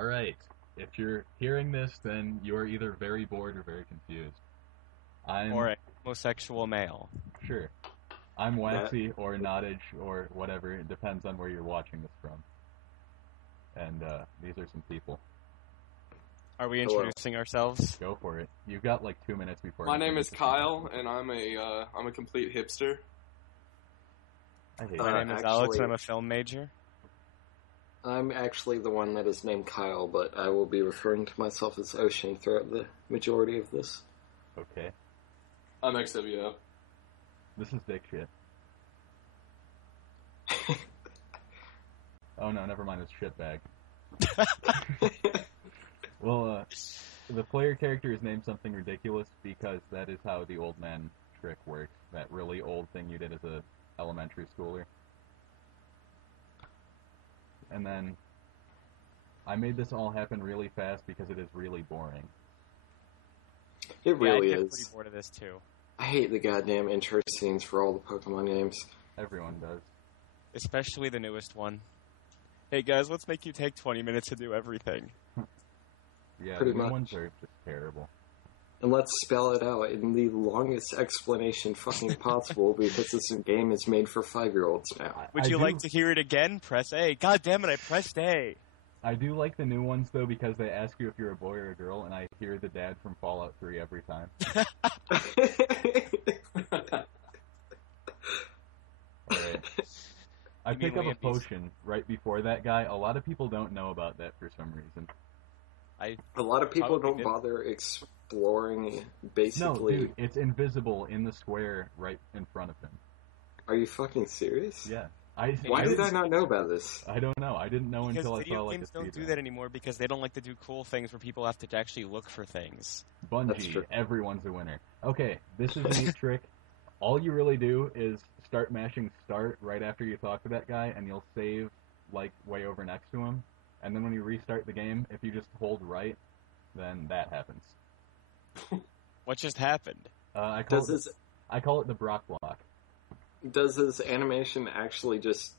Alright, if you're hearing this, then you are either very bored or very confused. Or a homosexual male. Sure. I'm Waxy or Nottage or whatever. It depends on where you're watching this from. And these are some people. Are we introducing ourselves? Go for it. You've got like 2 minutes before. My name is Kyle, and I'm a complete hipster. My name is Alex, and I'm a film major. I'm actually the one that is named Kyle, but I will be referring to myself as Ocean throughout the majority of this. Okay. I'm XWO. This is dick shit. Oh no, never mind, it's shitbag. Well, the player character is named something ridiculous because that is how the old man trick works. That really old thing you did as a elementary schooler. And then I made this all happen really fast because it is really boring. It really I get is. pretty bored of this too. I hate the goddamn intro scenes for all the Pokemon games. Everyone does. Especially the newest one. Hey guys, let's make you take 20 minutes to do everything. Yeah, Pretty the new much. ones are just terrible. And let's spell it out in the longest explanation fucking possible because this game is made for 5-year-olds now. Would you like to hear it again? Press A. God damn it, I pressed A. I do like the new ones, though, because they ask you if you're a boy or a girl, and I hear the dad from Fallout 3 every time. Alright. I pick up a potion right before that guy. A lot of people don't know about that for some reason. A lot of people don't bother exploring, basically... No, dude, it's invisible in the square right in front of him. Are you fucking serious? Yeah. Why did I not know about this? I don't know. I didn't know until I saw like a games don't do that anymore because they don't like to do cool things where people have to actually look for things. Bungie, everyone's a winner. Okay, this is a neat trick. All you really do is start mashing start right after you talk to that guy, and you'll save like way over next to him. And then when you restart the game, if you just hold right, then that happens. What just happened? I call it the Brock block. Does his animation actually just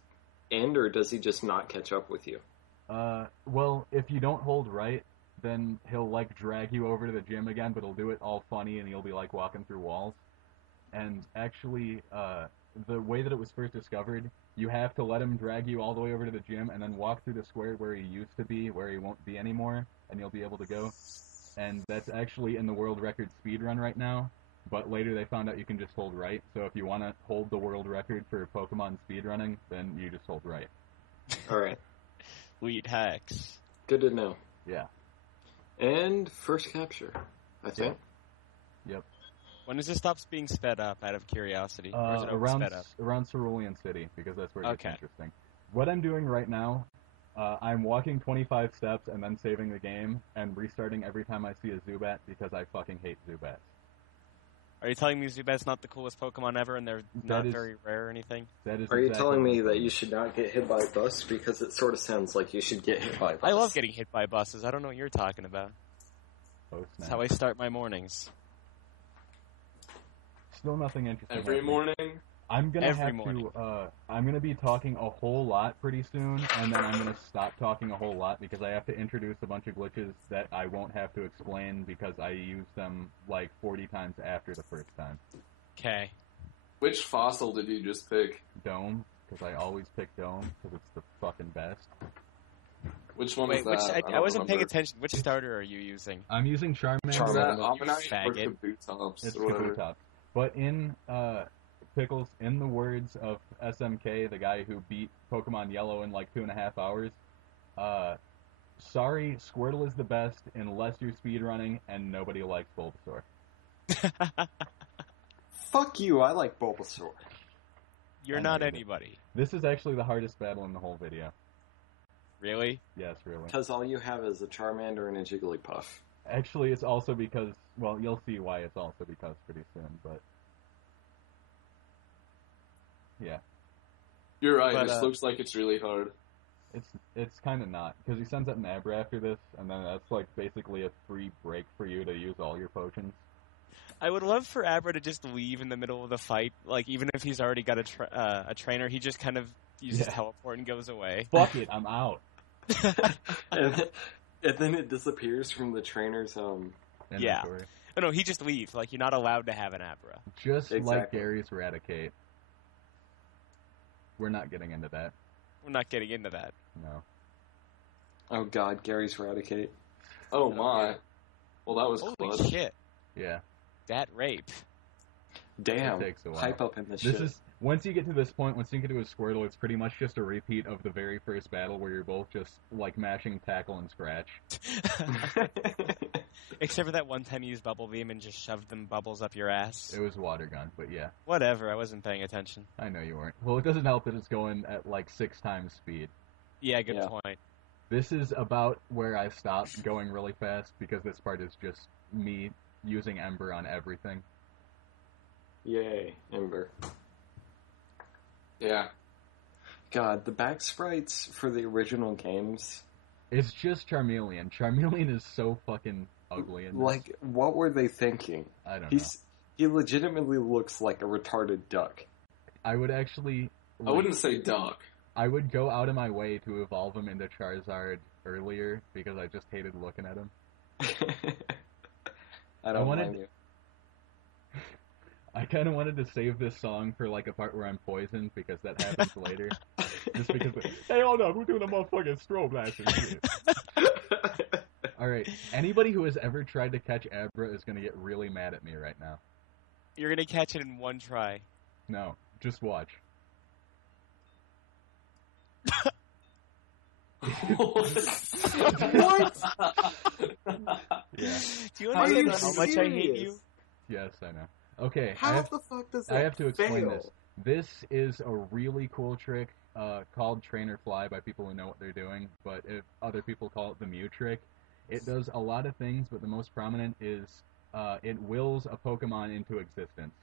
end, or does he just not catch up with you? Well, if you don't hold right, then he'll like drag you over to the gym again, but he'll do it all funny, and you'll be like walking through walls. And actually, the way that it was first discovered, you have to let him drag you all the way over to the gym and then walk through the square where he used to be, where he won't be anymore, and you'll be able to go. And that's actually in the world record speedrun right now, but later they found out you can just hold right, so if you want to hold the world record for Pokemon speedrunning, then you just hold right. Alright. Sweet hacks. Good to know. Yeah. And first capture, I think. Yep. When does it stop being sped up, out of curiosity? Or is it around Cerulean City, because that's where it gets interesting. What I'm doing right now, I'm walking 25 steps and then saving the game, and restarting every time I see a Zubat, because I fucking hate Zubats. Are you telling me Zubat's not the coolest Pokemon ever, and they're not very rare or anything? Are you telling me that you should not get hit by a bus? Because it sort of sounds like you should get hit by a bus. I love getting hit by buses. I don't know what you're talking about. That's how I start my mornings. Still nothing interesting. Every morning? I'm gonna be talking a whole lot pretty soon, and then I'm gonna stop talking a whole lot because I have to introduce a bunch of glitches that I won't have to explain because I used them like 40 times after the first time. Okay. Which fossil did you just pick? Dome, because I always pick Dome because it's the fucking best. Which one was that? I wasn't paying attention. Which starter are you using? I'm using Charmander. Is that Omanyte or Kabutops? It's Kabutops. But in Pickles, in the words of SMK, the guy who beat Pokemon Yellow in like 2.5 hours, sorry, Squirtle is the best unless you're speedrunning and nobody likes Bulbasaur. Fuck you, I like Bulbasaur. You're not anybody. This is actually the hardest battle in the whole video. Really? Yes, really. Because all you have is a Charmander and a Jigglypuff. Actually, it's also because, well, you'll see why it's also because pretty soon, but... Yeah. You're right, this looks like it's really hard. It's kind of not, because he sends out an Abra after this, and then that's like basically a free break for you to use all your potions. I would love for Abra to just leave in the middle of the fight, like even if he's already got a trainer, he just kind of uses teleport and goes away. Fuck it, I'm out. And then it disappears from the trainer's inventory. Oh, no, he just leaves. Like, you're not allowed to have an Abra. Just like Exactly. Gary's Raticate. We're not getting into that. We're not getting into that. No. Oh god, Gary's Raticate. Oh my. Well, that was Holy close. shit. Yeah. That rape. Damn. It takes a while. Hype up in this This shit. is once you get to this point, once you get to a Squirtle, it's pretty much just a repeat of the very first battle where you're both just like mashing tackle and scratch. Except for that one time you used Bubble Beam and just shoved them bubbles up your ass. It was water gun, but yeah, Whatever, I wasn't paying attention. I know you weren't. Well, it doesn't help that it's going at like 6 times speed. Yeah, good Yeah. point. This is about where I stopped going really fast because this part is just me using Ember on everything. Yay, Ember. Yeah. God, the back sprites for the original games, It's just Charmeleon. Charmeleon is so fucking ugly in this. like, what were they thinking? I don't know. He legitimately looks like a retarded duck. I would actually... I wouldn't say duck. I would go out of my way to evolve him into Charizard earlier because I just hated looking at him. I don't wanted- mind you. I kind of wanted to save this song for like a part where I'm poisoned because that happens later. Just because, hey, hold up, we're doing a motherfucking strobe blaster. Alright, anybody who has ever tried to catch Abra is going to get really mad at me right now. You're gonna catch it in one try. No, just watch. What? Yeah, Do you Are you understand how much I hate serious? you? yes, I know. Okay, How the fuck does that I have to explain fail? this. This is a really cool trick called Trainer Fly by people who know what they're doing, but if other people call it the Mew trick. It does a lot of things, but the most prominent is it wills a Pokemon into existence.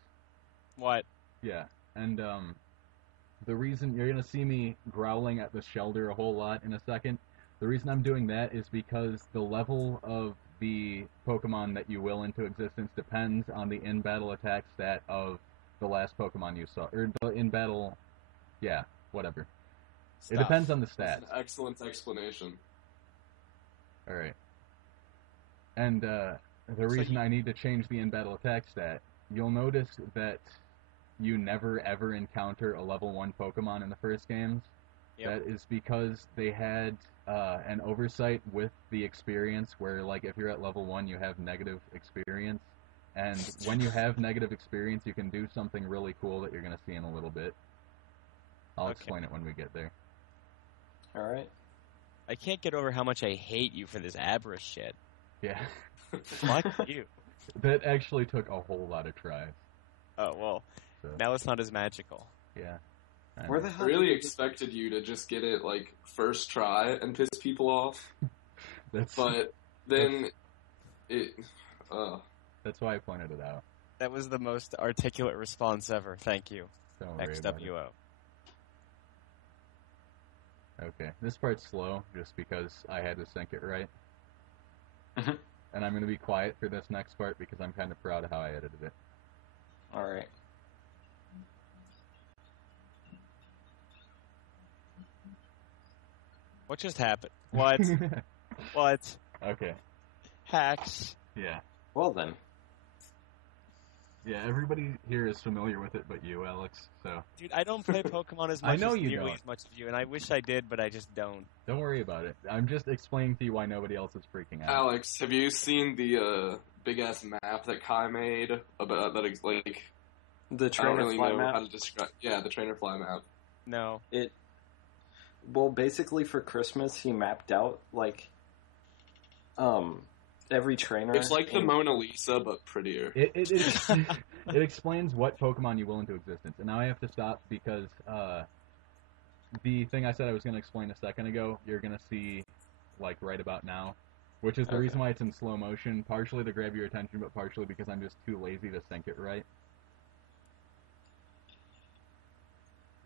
What? Yeah, and the reason you're going to see me growling at the Shelder a whole lot in a second, the reason I'm doing that is because the level of the Pokemon that you will into existence depends on the in-battle attack stat of the last Pokemon you saw, or the in-battle, yeah, whatever. It Stuff. depends on the That's stats. an excellent explanation. Alright. And the reason I need to change the in-battle attack stat, you'll notice that you never ever encounter a level 1 Pokemon in the first games. Yep. That is because they had an oversight with the experience where, like, if you're at level 1, you have negative experience. And when you have negative experience, you can do something really cool that you're going to see in a little bit. I'll Okay. explain it when we get there. Alright. I can't get over how much I hate you for this Abra shit. Yeah. Fuck you. That actually took a whole lot of tries. Oh, well, So, now it's not as magical. yeah. I Where know. the I hell really did you expected you to just get it, like, first try and piss people off, That's, but then it... that's why I pointed it out. That was the most articulate response ever. Thank you, Don't worry about it. XWO. Okay, this part's slow just because I had to sync it right. Mhm. And I'm going to be quiet for this next part because I'm kind of proud of how I edited it. Alright. What just happened? What? What? Okay, Hacks. yeah. Well then. Yeah, everybody here is familiar with it but you, Alex, so Dude, I don't play Pokemon as I much know as you nearly don't. as much as you, and I wish I did, but I just don't. don't worry about it. I'm just explaining to you why nobody else is freaking out. Alex, have you seen the big-ass map that Kai made about that, like... The I don't trainer really fly know map. how to describe... Yeah, the trainer fly map. No. Well, basically for Christmas he mapped out like every trainer. It's like the in- Mona Lisa, but prettier. It it explains what Pokemon you will into existence. And now I have to stop because the thing I said I was going to explain a second ago, you're going to see like right about now, which is the Okay. reason why it's in slow motion, partially to grab your attention, but partially because I'm just too lazy to sync it right.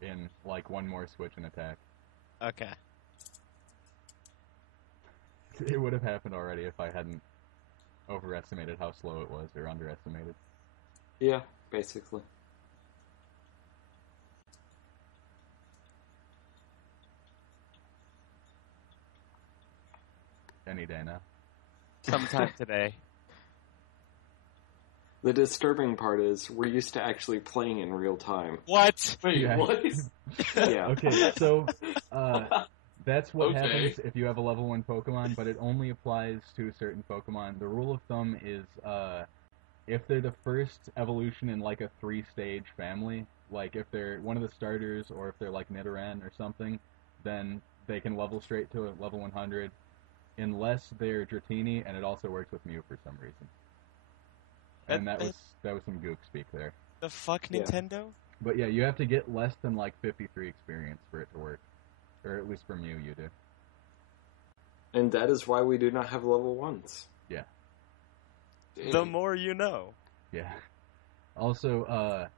In like one more switch and attack. Okay. It would have happened already if I hadn't overestimated how slow it was, or underestimated. Yeah, basically. any day now. Sometime today. The disturbing part is we're used to actually playing in real time. What? Wait, Yeah. what? Yeah. Okay, so that's what Okay. happens if you have a level 1 Pokemon, but it only applies to certain Pokemon. The rule of thumb is if they're the first evolution in like a 3-stage family, like if they're one of the starters or if they're like Nidoran or something, then they can level straight to a level 100, unless they're Dratini, and it also works with Mew for some reason. And that was some gook speak there. The fuck, Yeah. Nintendo? But yeah, you have to get less than like 53 experience for it to work. Or at least for Mew, you do. And that is why we do not have level 1s. Yeah. The more you know. Yeah. Also,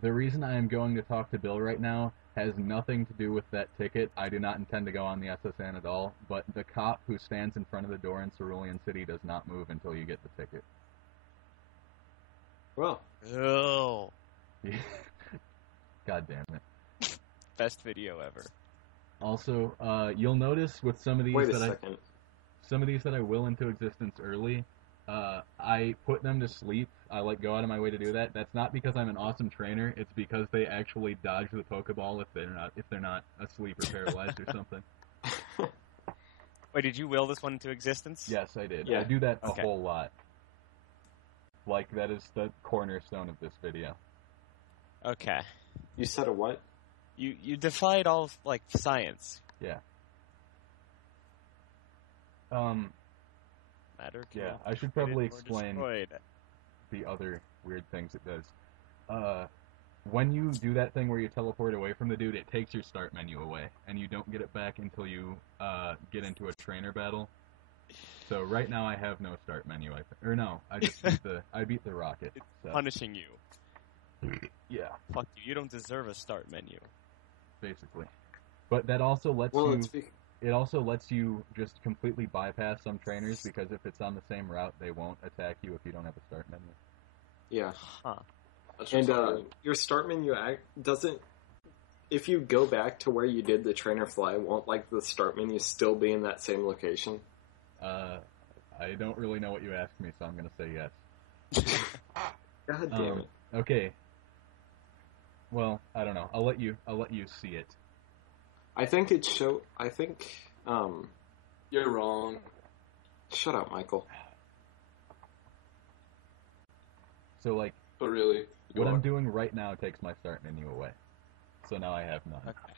the reason I am going to talk to Bill right now has nothing to do with that ticket. I do not intend to go on the SSN at all, but the cop who stands in front of the door in Cerulean City does not move until you get the ticket. Well, Oh. God damn it. Best video ever. Also, you'll notice with some of these wait a that second. some of these that I will into existence early, I put them to sleep. I go out of my way to do that. That's not because I'm an awesome trainer. It's because they actually dodge the Pokeball if they're not asleep or paralyzed or something. Wait, did you will this one into existence? Yes, I did. Yeah. I do that a Okay. whole lot. Like, that is the cornerstone of this video. Okay. You said a what? You defied all, like, science. Yeah. Matter Yeah, killed, I should created, probably or explain destroyed. the other weird things it does. When you do that thing where you teleport away from the dude, it takes your start menu away, and you don't get it back until you get into a trainer battle. So right now I have no start menu. I just beat the Rocket. So, Punishing you. yeah, Fuck you. You don't deserve a start menu. basically. But that also lets Well, you. It also lets you just completely bypass some trainers because if it's on the same route, they won't attack you if you don't have a start menu. Yeah. Huh. That's And retarded. your start menu doesn't... If you go back to where you did the trainer fly, won't like the start menu still be in that same location? I don't really know what you asked me, so I'm gonna say yes. God damn it. Okay. Well, I don't know. I'll let you see it. I think it show... I think... You're wrong. Shut up, Michael. So like, But really, you what are. I'm doing right now takes my start menu away. So now I have none. Okay.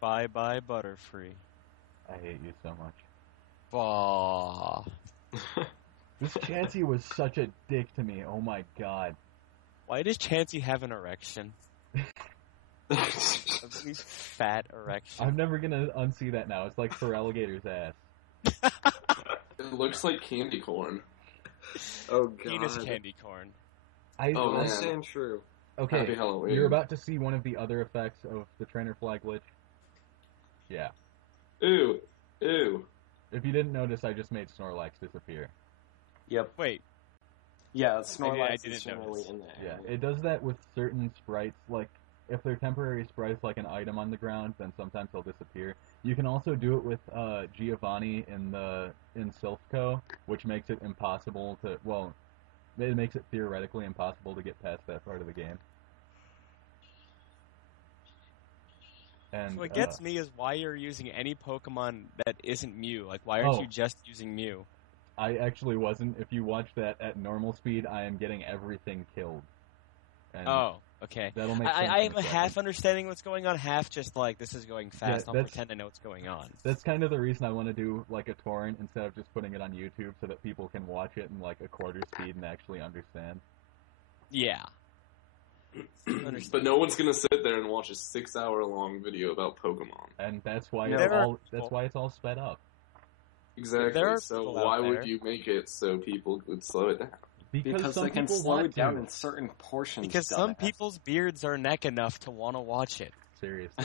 Bye-bye, Butterfree. I hate you so much. Bah. This Chansey was such a dick to me. Oh my god. Why does Chansey have an erection? A really fat erection. I'm never gonna unsee that now. It's like for alligator's ass. It looks like candy corn. Oh, God. Penis candy corn. Oh, I'll man. stand true. Okay, Happy Halloween. you're about to see one of the other effects of the trainer flag glitch. Yeah. Ew. Ew. If you didn't notice, I just made Snorlax disappear. Yep. Wait, Yeah, I Snorlax didn't is generally notice. in that Yeah, area. it does that with certain sprites. Like, if they're temporary sprites, like an item on the ground, then sometimes they'll disappear. You can also do it with Giovanni in Silphco, which makes it impossible to. Well, it makes it theoretically impossible to get past that part of the game. And what gets me is why you're using any Pokemon that isn't Mew. Like, why aren't Oh. you just using Mew? I actually wasn't. If you watch that at normal speed, I am getting everything killed. And Oh, okay. that'll make sense I in have a a second. half understanding what's going on, half just like, this is going fast, I'll that's- pretend I know what's going on. That's kind of the reason I want to do like a torrent instead of just putting it on YouTube, so that people can watch it in like a quarter speed and actually understand. Yeah. But no one's gonna sit there and watch a 6-hour-long video about Pokemon. And that's why No. it's There are all. That's people- why it's all sped up. Exactly. There are So people out why there. would you make it so people would slow it down? Because some they can people slow want it down to. in certain portions. Because some dumbass. people's beards are neck enough to want to watch it. Seriously.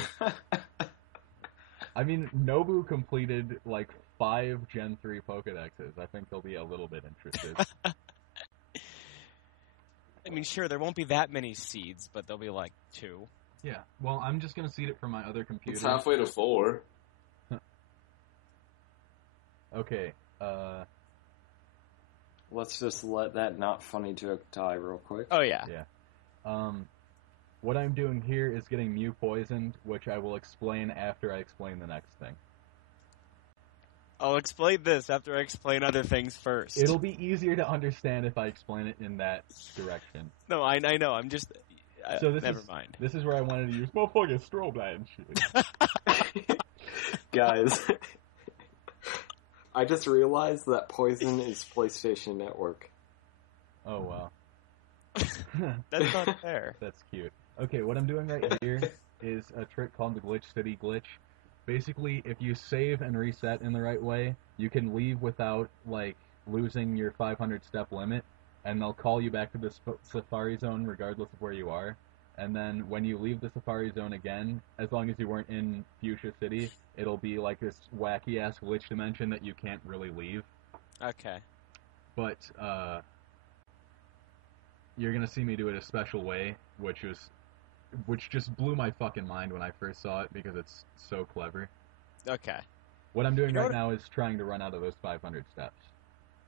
I mean, Nobu completed like 5 Gen 3 Pokedexes. I think they'll be a little bit interested. I mean, sure, there won't be that many seeds, but there'll be like 2. Yeah. Well, I'm just gonna seed it from my other computer. It's halfway to 4. Okay. Let's just let that not funny joke die real quick. Oh, yeah. Yeah. What I'm doing here is getting Mew poisoned, which I will explain after I explain the next thing. I'll explain this after I explain other things first. It'll be easier to understand if I explain it in that direction. No, I know. I'm just... So this never is, mind. This is where I wanted to use motherfucking strobe light and shit. Guys, I just realized that Poison is PlayStation Network. Oh, wow. That's not fair. That's cute. Okay, what I'm doing right here is a trick called the Glitch City Glitch. Basically, if you save and reset in the right way, you can leave without, like, losing your 500-step limit, and they'll call you back to the Safari Zone regardless of where you are. And then when you leave the Safari Zone again, as long as you weren't in Fuchsia City, it'll be like this wacky-ass glitch dimension that you can't really leave. Okay. But, you're gonna see me do it a special way, which just blew my fucking mind when I first saw it because it's so clever. Okay. What I'm doing You know right what- now is trying to run out of those 500 steps.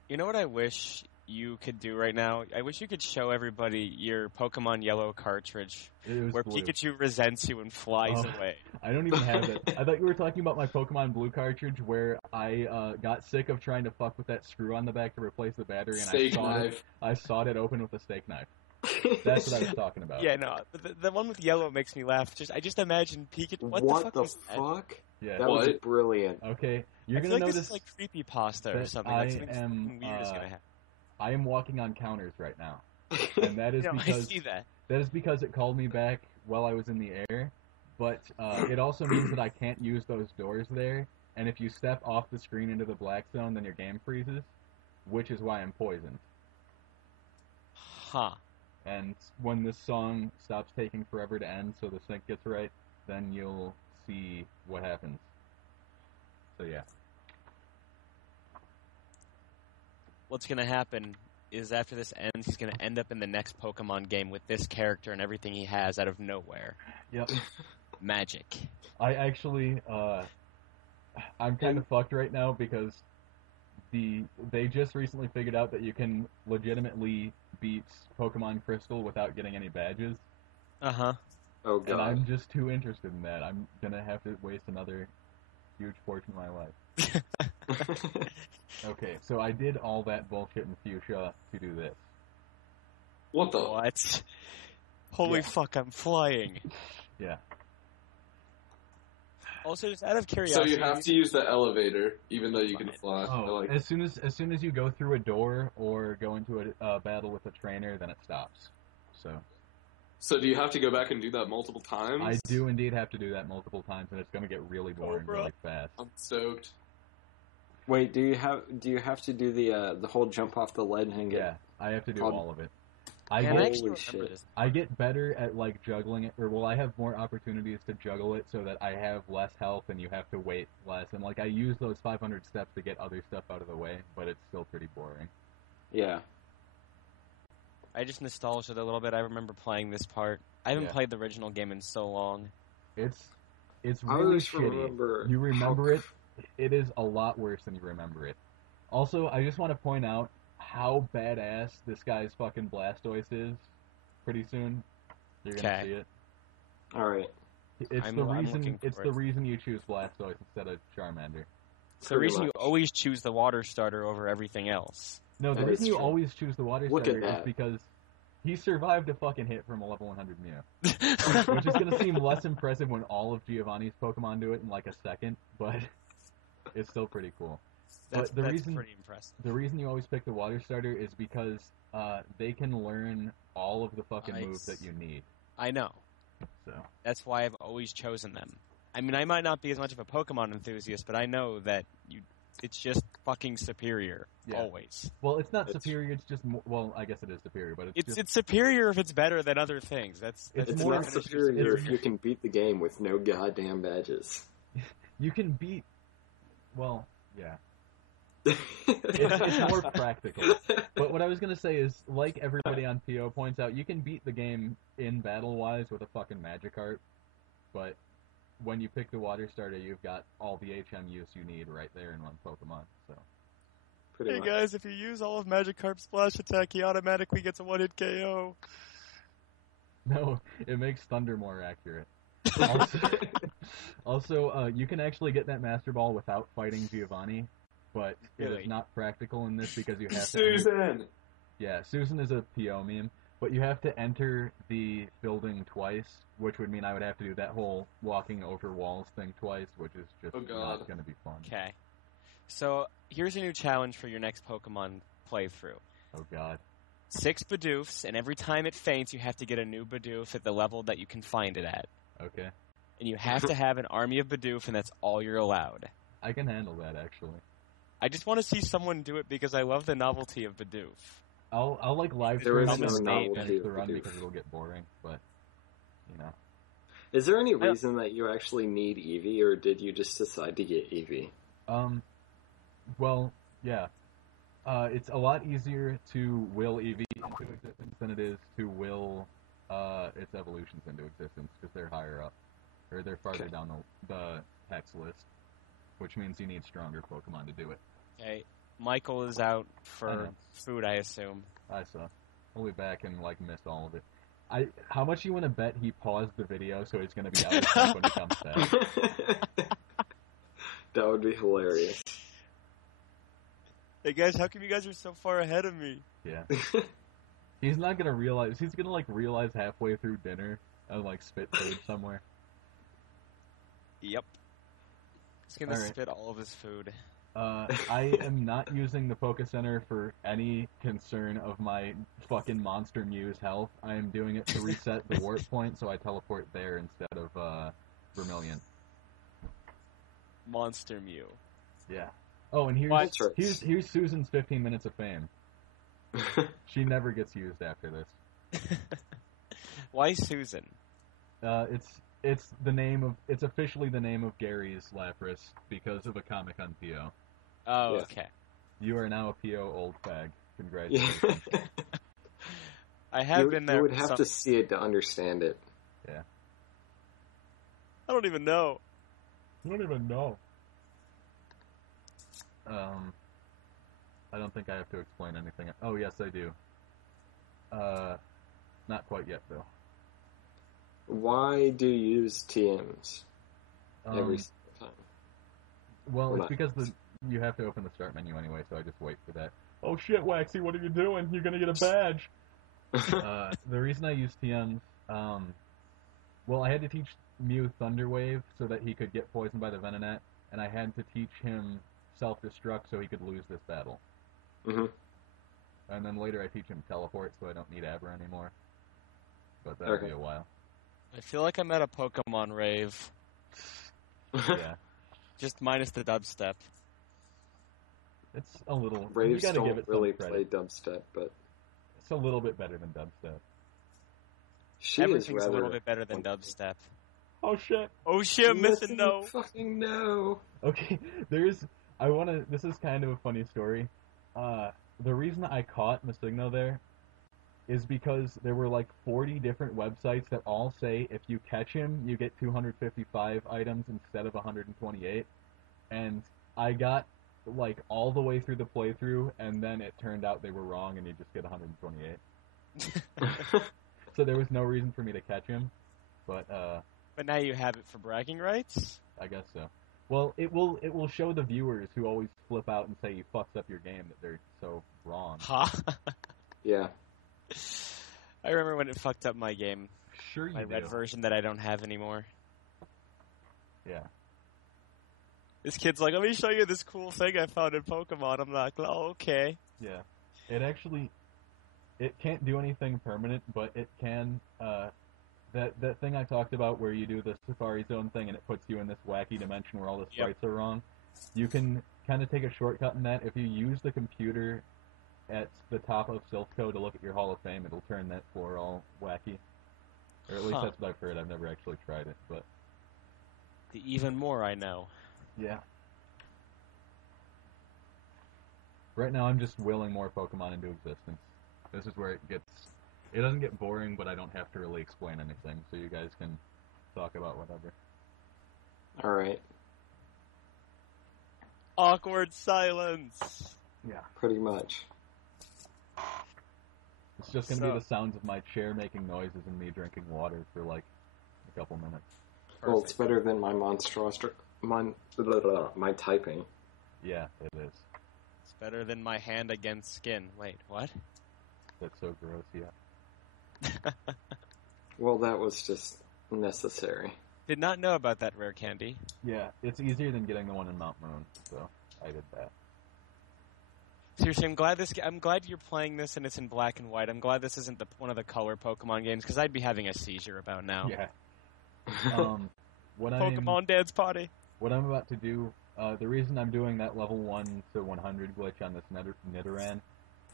You know what I wish you could do right now? I wish you could show everybody your Pokemon Yellow cartridge It was where blue. Pikachu resents you and flies Oh. away. I don't even have it. I thought you were talking about my Pokemon Blue cartridge where I got sick of trying to fuck with that screw on the back to replace the battery, and Steak knife. I sawed it open with a steak knife. That's what I was talking about. Yeah, no, the one with yellow makes me laugh. I just imagine Pikachu. What the fuck is that? fuck? Yeah. That was What? brilliant. Okay, you're I feel gonna like this notice is like creepypasta or that something. I Like something am, weird is gonna happen. I am walking on counters right now, and that is No, I because see that. it called me back while I was in the air. But it also means that I can't use those doors there. And if you step off the screen into the black zone, then your game freezes, which is why I'm poisoned. Huh. And when this song stops taking forever to end, so the sync gets right, then you'll see what happens. So yeah. What's gonna happen is after this ends, he's gonna end up in the next Pokemon game with this character and everything he has out of nowhere. Yep. Magic. I actually, I'm kind of fucked right now because they just recently figured out that you can legitimately beat Pokemon Crystal without getting any badges. Uh-huh. Oh, And God. I'm just too interested in that. I'm gonna have to waste another huge portion of my life. Okay, so I did all that bullshit in Fuchsia to do this. What the? What? Holy Yeah. fuck, I'm flying. Yeah. Also, just out of So curiosity... you have to use the elevator, even though you can fly. Oh, Like, as soon as you go through a door or go into a battle with a trainer, then it stops. So do you have to go back and do that multiple times? I do indeed have to do that multiple times, and it's gonna get really boring Cobra. really fast. I'm stoked. Wait, do you have to do the whole jump off the ledge and get? Yeah, I have to do Called- all of it. Man, I Holy actually remember shit. this. I get better at like juggling it, or well, I have more opportunities to juggle it so that I have less health and you have to wait less. And like I use those 500 steps to get other stuff out of the way, but it's still pretty boring. Yeah. I just nostalgia a little bit. I remember playing this part. I haven't Yeah. played the original game in so long. It's I really always shitty. remember You how remember it. It is a lot worse than you remember it. Also, I just want to point out how badass this guy's fucking Blastoise is. Pretty soon, you're gonna Okay. see it. All right. It's I'm the looking reason. It's for the it. reason you choose Blastoise instead of Charmander. It's the Pretty reason you much. always choose the water starter over everything else. No, the That reason is you true. always choose the Water Look at Starter is that. because he survived a fucking hit from a level 100 Mew. Which is going to seem less impressive when all of Giovanni's Pokemon do it in like a second, but it's still pretty cool. That's, But the that's reason- pretty impressive. The reason you always pick the Water Starter is because they can learn all of the fucking moves Nice. that you need. I know. So That's why I've always chosen them. I mean, I might not be as much of a Pokemon enthusiast, but I know that it's just fucking superior. Yeah. Always. well, it's not It's- superior. It's just well, I guess it is superior, but It's superior if it's better than other things. That's It's It's more not definition of superior it's- if you can beat the game with no goddamn badges. you can beat. Well, yeah. It's more practical. But what I was going to say is, like everybody on PO points out, you can beat the game in battle-wise with a fucking Magikarp, but when you pick the water starter, you've got all the HM use you need right there in one Pokemon, so... Hey guys, if you use all of Magikarp's Splash Attack, he automatically gets a one-hit KO. No, it makes Thunder more accurate. Also, you can actually get that Master Ball without fighting Giovanni, but it is not practical in this because you have to... Susan! Yeah, Susan is a PO meme, but you have to enter the building twice, which would mean I would have to do that whole walking over walls thing twice, which is just not going to be fun. Okay. So, here's a new challenge for your next Pokemon playthrough. Oh god. 6 Bidoofs, and every time it faints, you have to get a new Bidoof at the level that you can find it at. Okay. And you have to have an army of Bidoof, and that's all you're allowed. I can handle that, actually. I just want to see someone do it because I love the novelty of Bidoof. I'll like live There is stream no and novelty finish the of run Bidoof. because it'll get boring, but, you know. Is there any reason that you actually need Eevee, or did you just decide to get Eevee? Well, yeah. It's a lot easier to will Eevee into existence than it is to will its evolutions into existence, because they're higher up. Or they're farther down the hex list, which means you need stronger Pokemon to do it. Okay, Michael is out for food, I assume. I saw. He'll be back and, miss all of it. How much you want to bet he paused the video so he's going to be out of sync when he comes back? That would be hilarious. Hey guys, how come you guys are so far ahead of me? Yeah. He's not gonna realize. He's gonna realize halfway through dinner and spit food somewhere. Yep. He's gonna spit all of his food. I am not using the Poke Center for any concern of my fucking Monster Mew's health. I am doing it to reset the warp point so I teleport there instead of Vermilion. Monster Mew. Yeah. Oh, and here's Susan's 15 minutes of fame. She never gets used after this. Why Susan? It's the name of officially the name of Gary's Lapras because of a comic on PO. Oh, yeah. Okay. You are now a PO old fag. Congratulations. I have been there. You would have to see it to understand it. Yeah. I don't even know. I don't even know. I don't think I have to explain anything. Oh, yes, I do. Not quite yet, though. Why do you use TMs every single time? Well, it's because you have to open the start menu anyway, so I just wait for that. Oh shit, Waxy, what are you doing? You're gonna get a badge! The reason I use TMs, well, I had to teach Mew Thunder Wave so that he could get poisoned by the Venonat, and I had to teach him self-destruct so he could lose this battle. Mm-hmm. And then later I teach him teleport so I don't need Abra anymore. But that'll be a while. I feel like I'm at a Pokemon rave. Yeah. Just minus the dubstep. It's a little... Raves you gotta don't give it really some play credit. dubstep, but... It's a little bit better than dubstep. Everything's a little bit better than dubstep. Oh shit! Oh shit, I'm missing no! Fucking no! Okay, this is kind of a funny story. The reason I caught Masigno there is because there were 40 different websites that all say if you catch him, you get 255 items instead of 128. And I got, all the way through the playthrough, and then it turned out they were wrong and you just get 128. So there was no reason for me to catch him, but now you have it for bragging rights? I guess so. Well, it will show the viewers who always flip out and say you fucked up your game that they're so wrong. Huh? Yeah. I remember when it fucked up my game. Sure you My do. red version that I don't have anymore. Yeah. This kid's like, let me show you this cool thing I found in Pokemon. I'm like, oh, okay. Yeah. It can't do anything permanent, but it can, that thing I talked about where you do the Safari Zone thing and it puts you in this wacky dimension where all the sprites are wrong. You can kind of take a shortcut in that. If you use the computer at the top of Silphco to look at your Hall of Fame, it'll turn that floor all wacky. Or at least that's what I've heard. I've never actually tried it, but... The even more I know. Yeah. Right now, I'm just willing more Pokemon into existence. This is where it doesn't get boring, but I don't have to really explain anything, so you guys can talk about whatever. All right. Awkward silence. Yeah. Pretty much. It's just going to be the sounds of my chair making noises and me drinking water for like a couple minutes. Perfect. Well, it's better than my my typing. Yeah, it is. It's better than my hand against skin. Wait, what? That's so gross, yeah. Well, that was just necessary. Did not know about that rare candy. Yeah, it's easier than getting the one in Mount Moon, so I did that. Seriously, I'm glad you're playing this and it's in black and white. I'm glad this isn't one of the color Pokemon games because I'd be having a seizure about now. Yeah. Pokemon Dance Party. What I'm about to do, the reason I'm doing that level 1 to 100 glitch on this Nidoran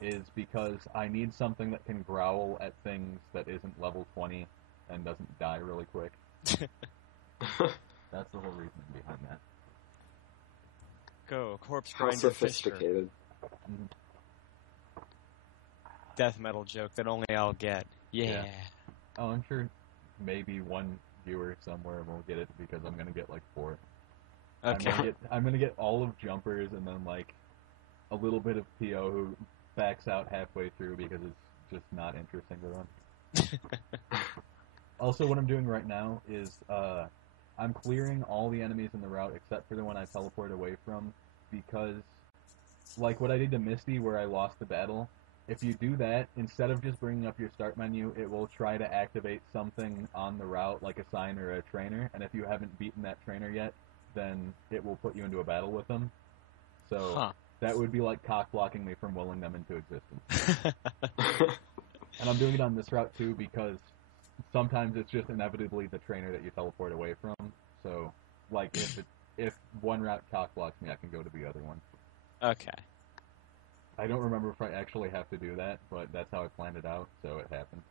is because I need something that can growl at things that isn't level 20 and doesn't die really quick. That's the whole reason behind that. Go, Corpse How Grinder sophisticated. Mhm. Death metal joke that only I'll get. Yeah. Oh, I'm sure maybe one viewer somewhere will get it because I'm gonna get like 4. Okay. I'm gonna get all of Jumpers and then like a little bit of PO who backs out halfway through because it's just not interesting to them. Also, what I'm doing right now is I'm clearing all the enemies in the route except for the one I teleport away from because, like what I did to Misty where I lost the battle, if you do that, instead of just bringing up your start menu, it will try to activate something on the route, like a sign or a trainer, and if you haven't beaten that trainer yet, then it will put you into a battle with them. So that would be like cock-blocking me from willing them into existence. And I'm doing it on this route too because sometimes it's just inevitably the trainer that you teleport away from. So, like, if one route cock-blocks me, I can go to the other one. Okay. I don't remember if I actually have to do that, but that's how I planned it out, so it happened.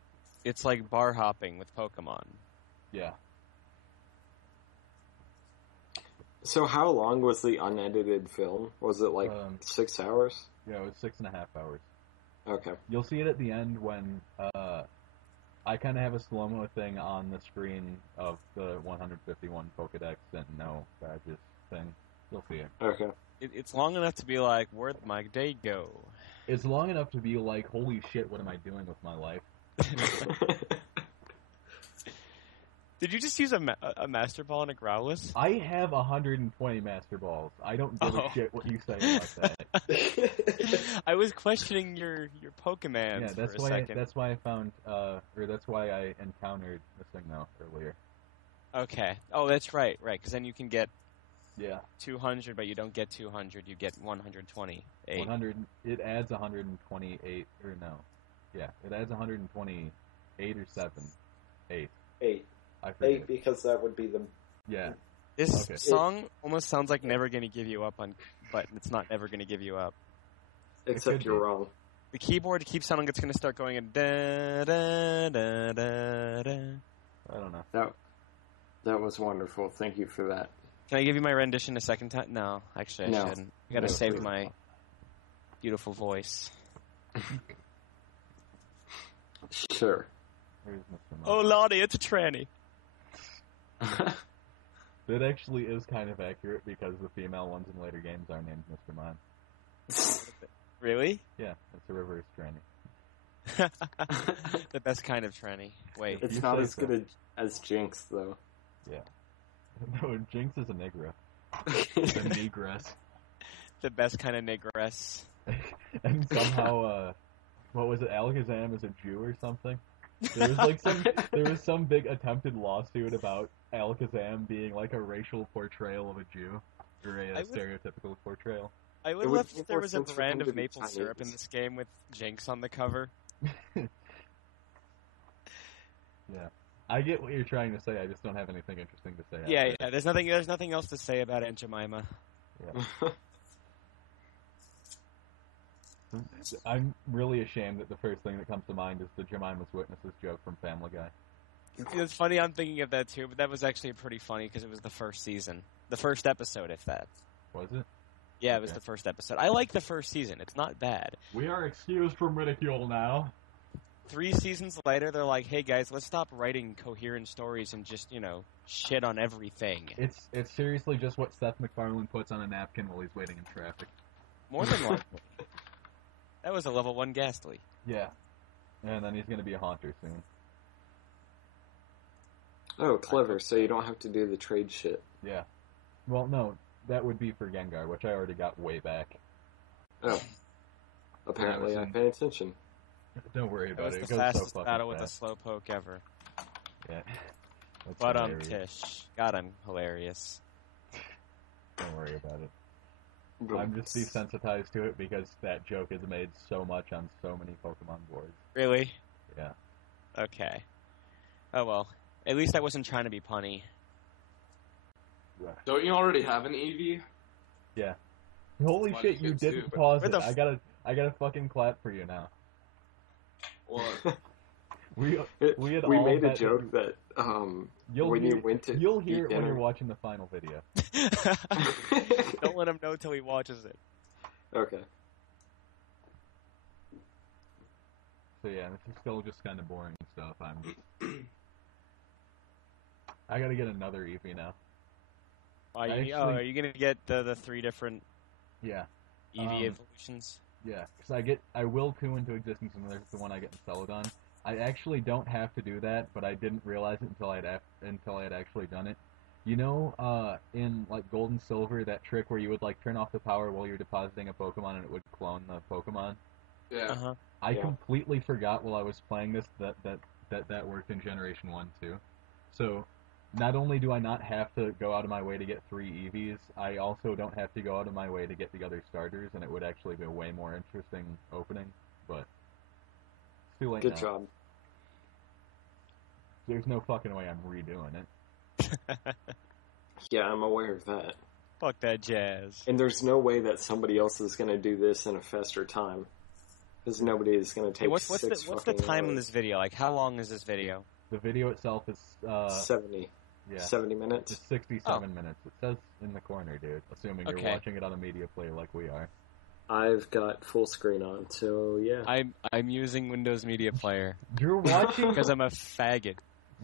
It's like bar hopping with Pokemon. Yeah. So how long was the unedited film? Was it like 6 hours? Yeah, it was 6.5 hours. Okay. You'll see it at the end when I kind of have a slow-mo thing on the screen of the 151 Pokedex and no badges thing. You'll see it. Okay. It's long enough to be like, where'd my day go? It's long enough to be like, holy shit, what am I doing with my life? Did you just use a Master Ball and a Growlithe? I have 120 Master Balls. I don't give a shit what you say about that. I was questioning your Pokemans Yeah, for a second. that's why I found, or that's why I encountered this thing now earlier. Okay. Oh, that's right, because then you can get 200, but you don't get 200. You get 128. 100. It adds 128, or no. Yeah, it adds 128 or 7. 8. 8. I forget. 8 because that would be the... Yeah. This song almost sounds like Never Gonna Give You Up but it's not Never Gonna Give You Up. Except you're wrong. The keyboard keeps sounding like it's gonna start going in da da da da da. I don't know. That was wonderful. Thank you for that. Can I give you my rendition a second time? No, actually I shouldn't. I gotta save my beautiful voice. Sure. Oh lordy, it's a tranny. That actually is kind of accurate because the female ones in later games are named Mr. Mime. Really? Yeah, it's a reverse tranny. The best kind of tranny. Wait. It's not as good as Jinx, though. Yeah. No, Jinx is a Negra. A Negress. The best kind of Negress. And somehow, what was it, Alakazam is a Jew or something? There was some big attempted lawsuit about Alakazam being like a racial portrayal of a Jew, or a stereotypical portrayal. I would love if there was a brand of maple syrup in this game with Jinx on the cover. Yeah. I get what you're trying to say, I just don't have anything interesting to say. Yeah, there's nothing else to say about Aunt Jemima. Yeah. I'm really ashamed that the first thing that comes to mind is the Jemima's Witnesses joke from Family Guy. It's funny, I'm thinking of that too, but that was actually pretty funny because it was the first season. The first episode, if that. Was it? Yeah, it was the first episode. I like the first season. It's not bad. We are excused from ridicule now. 3 seasons later, they're like, hey, guys, let's stop writing coherent stories and just, shit on everything. It's seriously just what Seth MacFarlane puts on a napkin while he's waiting in traffic. More than likely. That was a level 1 Ghastly. Yeah. And then he's going to be a haunter soon. Oh, clever. So you don't have to do the trade shit. Yeah. Well, no, that would be for Gengar, which I already got way back. Oh. Apparently I pay attention. Don't worry That about was it. the It goes fastest so fucking battle with a fast. Slowpoke ever. Yeah. That's But hilarious. Tish. God, I'm hilarious. Don't worry about it. I'm just desensitized to it because that joke is made so much on so many Pokemon boards. Really? Yeah. Okay. Oh well. At least I wasn't trying to be punny. Don't you already have an Eevee? Yeah. Holy Why shit, did you you get didn't two? pause Where it. the I gotta fucking clap for you now. What? We had We all made a met- joke that when you went to You'll hear eat it when dinner- you're watching the final video. Don't let him know till he watches it. Okay. So yeah, this is still just kind of boring stuff. I gotta get another Eevee now. Are you, Actually- are you gonna get the 3 different Yeah, EV evolutions? yeah. Because I will two into existence, and there's the one I get in Celadon. I actually don't have to do that, but I didn't realize it until I had actually done it. You know, in like Gold and Silver, that trick where you would like turn off the power while you're depositing a Pokemon and it would clone the Pokemon. Yeah. Uh-huh. I Yeah. completely forgot while I was playing this that worked in Generation 1 too. So, not only do I not have to go out of my way to get 3 EVs, I also don't have to go out of my way to get the other starters, and it would actually be a way more interesting opening, but it's too late Good now. job. There's no fucking way I'm redoing it. Yeah, I'm aware of that. Fuck that jazz. And there's no way that somebody else is going to do this in a faster time. Because nobody is going to take Hey, what's six the fucking time in hours. this video? Like, how long is this video? The video itself is, 70. yeah, 70 minutes? it's 67 minutes. It says in the corner, dude, assuming you're Okay. watching it on a media player like we are. I've got full screen on, so yeah. I'm using Windows Media Player You're watching because I'm a faggot.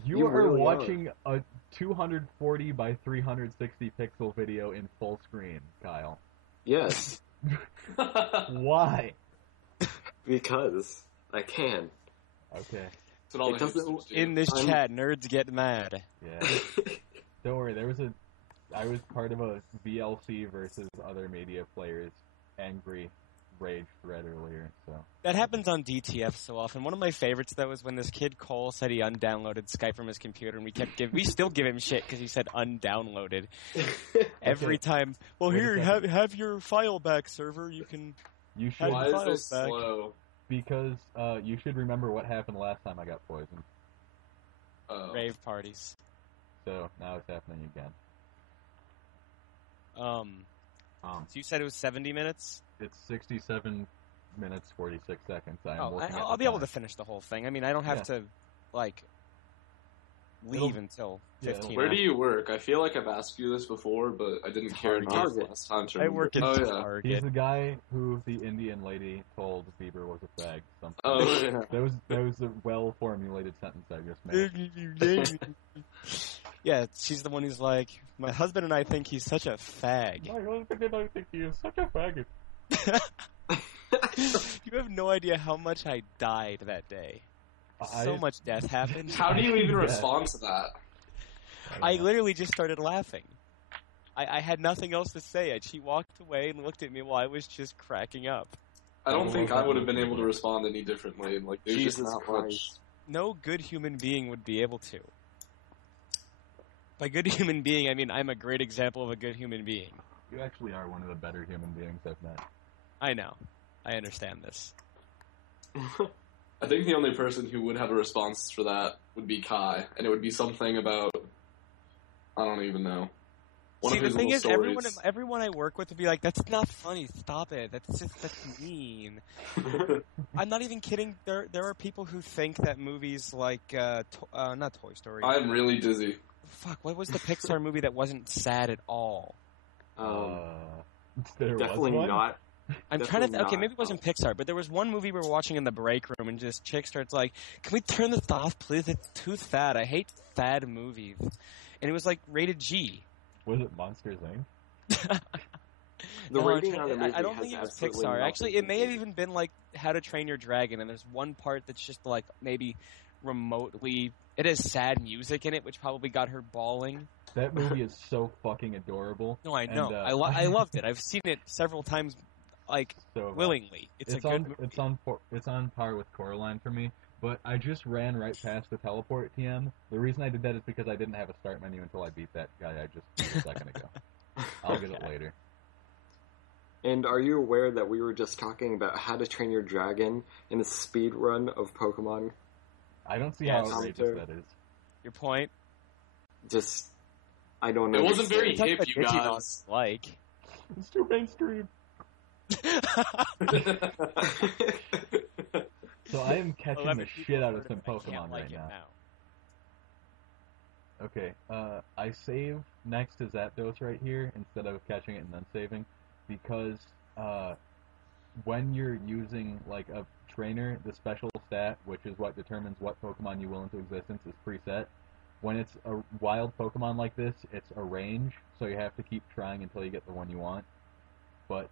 You You are really watching a 240 by 360 pixel video in full screen, Kyle. Yes, Why? because I can. Okay, That's what all It the doesn't- hipsters do. In this I'm- chat, nerds get mad. yeah. Don't worry, I was part of a VLC versus other media players angry rage thread earlier, so. That happens on DTF so often. One of my favorites, though, is when this kid Cole said he undownloaded Skype from his computer, and we still give him shit because he said undownloaded every time. Well, Wait a here, second. have your file back, server. You can. You should, Why is files this back. slow? because you should remember what happened last time I got poisoned. Oh. Rave parties. So now it's happening again. So you said it was 70 minutes? It's 67 minutes 46 seconds. I'll be able to finish the whole thing. I mean, I don't have Yeah. to, like, leave until yeah, 15 Where do after. you work? I feel like I've asked you this before, but I didn't care to guess Target. last time. To I work at remember. Target. He's the guy who the Indian lady told Bieber was a fag. Something. Oh, yeah. That was a well-formulated sentence I just made. Yeah, she's the one who's like, my husband and I think he's such a fag. My husband and I think he is such a faggot. You have no idea how much I died that day. So much death happened. How do you even Yeah. respond to that? I literally just started laughing. I had nothing else to say. She walked away and looked at me while I was just cracking up. I don't think I would have been able to respond any differently. Like, there's just Jesus not Christ. much. No good human being would be able to. By good human being, I mean I'm a great example of a good human being. You actually are one of the better human beings I've met. I know. I understand this. I think the only person who would have a response for that would be Kai, and it would be something about, I don't even know. One See, of the his thing little is, stories. everyone I work with would be like, "That's not funny. Stop it. That's mean." I'm not even kidding. There are people who think that movies like not Toy Story. I'm really dizzy. Fuck, what was the Pixar movie that wasn't sad at all? There Definitely was one? not. I'm trying to. Definitely Okay, not. maybe it wasn't Pixar, but there was one movie we were watching in the break room, and this chick starts like, "Can we turn this off, please? It's too sad. I hate sad movies." And it was like rated G. Was it Monsters Inc.? The No, rating on the movie I don't has think it was absolutely Pixar. nothing Actually, to it may do have with even been like How to Train Your Dragon, and there's one part that's just like maybe remotely. It has sad music in it, which probably got her bawling. That movie is so fucking adorable. No, I know. And, I loved it. I've seen it several times, like so willingly. It's a good movie. It's on par with Coraline for me. But I just ran right past the teleport TM. The reason I did that is because I didn't have a start menu until I beat that guy I just beat a second ago. I'll get it later. And are you aware that we were just talking about How to Train Your Dragon in a speed run of Pokemon? I don't see Yes. how outrageous that is. Your point. Just, I don't know. It wasn't very It's like hip, what you Digimon guys. like. It's too mainstream. So I am catching 11 the people shit out heard of some it, I can't Pokemon like right it now. Okay, I save next to Zapdos right here instead of catching it and then saving because when you're using like a trainer, the special stat, which is what determines what Pokemon you will into existence, is preset. When it's a wild Pokemon like this, it's a range, so you have to keep trying until you get the one you want. But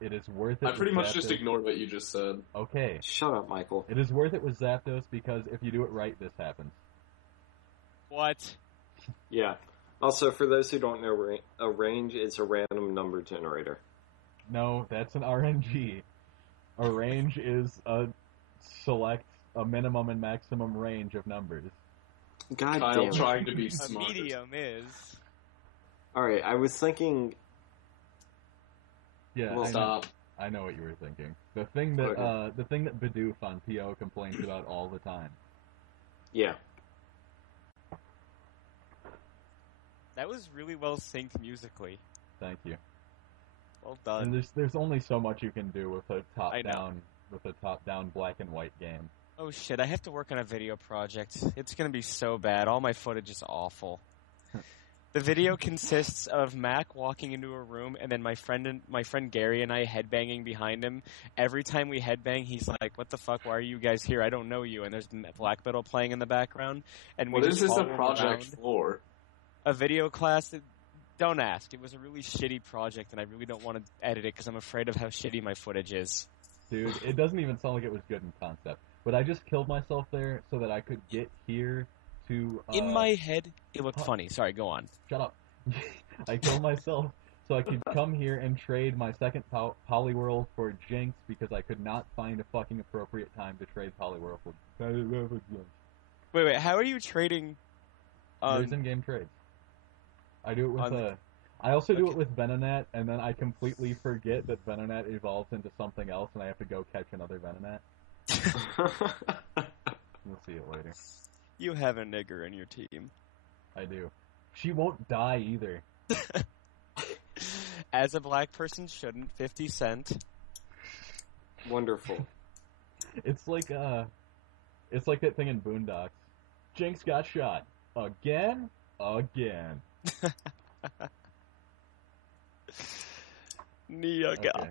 it is worth it. I pretty with much just Zapdos. ignored what you just said. Okay, Shut up, Michael. it is worth it with Zapdos because if you do it right, this happens. What? Yeah. Also, for those who don't know, a range is a random number generator. No, that's an RNG. A range is a minimum and maximum range of numbers. God Kyle damn it. trying to be A smart. medium is. Alright, I was thinking... Yeah, Well, Stop. I know what you were thinking. The thing that Bidoof on PO complains about all the time. Yeah. That was really well synced musically. Thank you. Well And done. there's only so much you can do with a I know. top-down black and white game. Oh shit, I have to work on a video project. It's gonna be so bad. All my footage is awful. The video consists of Mac walking into a room and then my friend Gary and I headbanging behind him. Every time we headbang, he's like, "What the fuck? Why are you guys here? I don't know you." And there's Black Metal playing in the background. And we What is just this a follow him project around. for? A video class. Don't ask. It was a really shitty project, and I really don't want to edit it because I'm afraid of how shitty my footage is. Dude, it doesn't even sound like it was good in concept. But I just killed myself there so that I could get here to... In my head, it looked funny. Sorry, go on. Shut up. I killed myself so I could come here and trade my second Poliwhirl for Jinx because I could not find a fucking appropriate time to trade Poliwhirl for Jinx. Wait. How are you trading? There's in-game trades. I do it with I also do it with Venonat, and then I completely forget that Venonat evolves into something else, and I have to go catch another Venonat. We'll see it later. You have a nigger in your team. I do. She won't die either. As a black person shouldn't. 50 Cent. Wonderful. It's like that thing in Boondocks. Jinx got shot. Again? Niaga. Okay.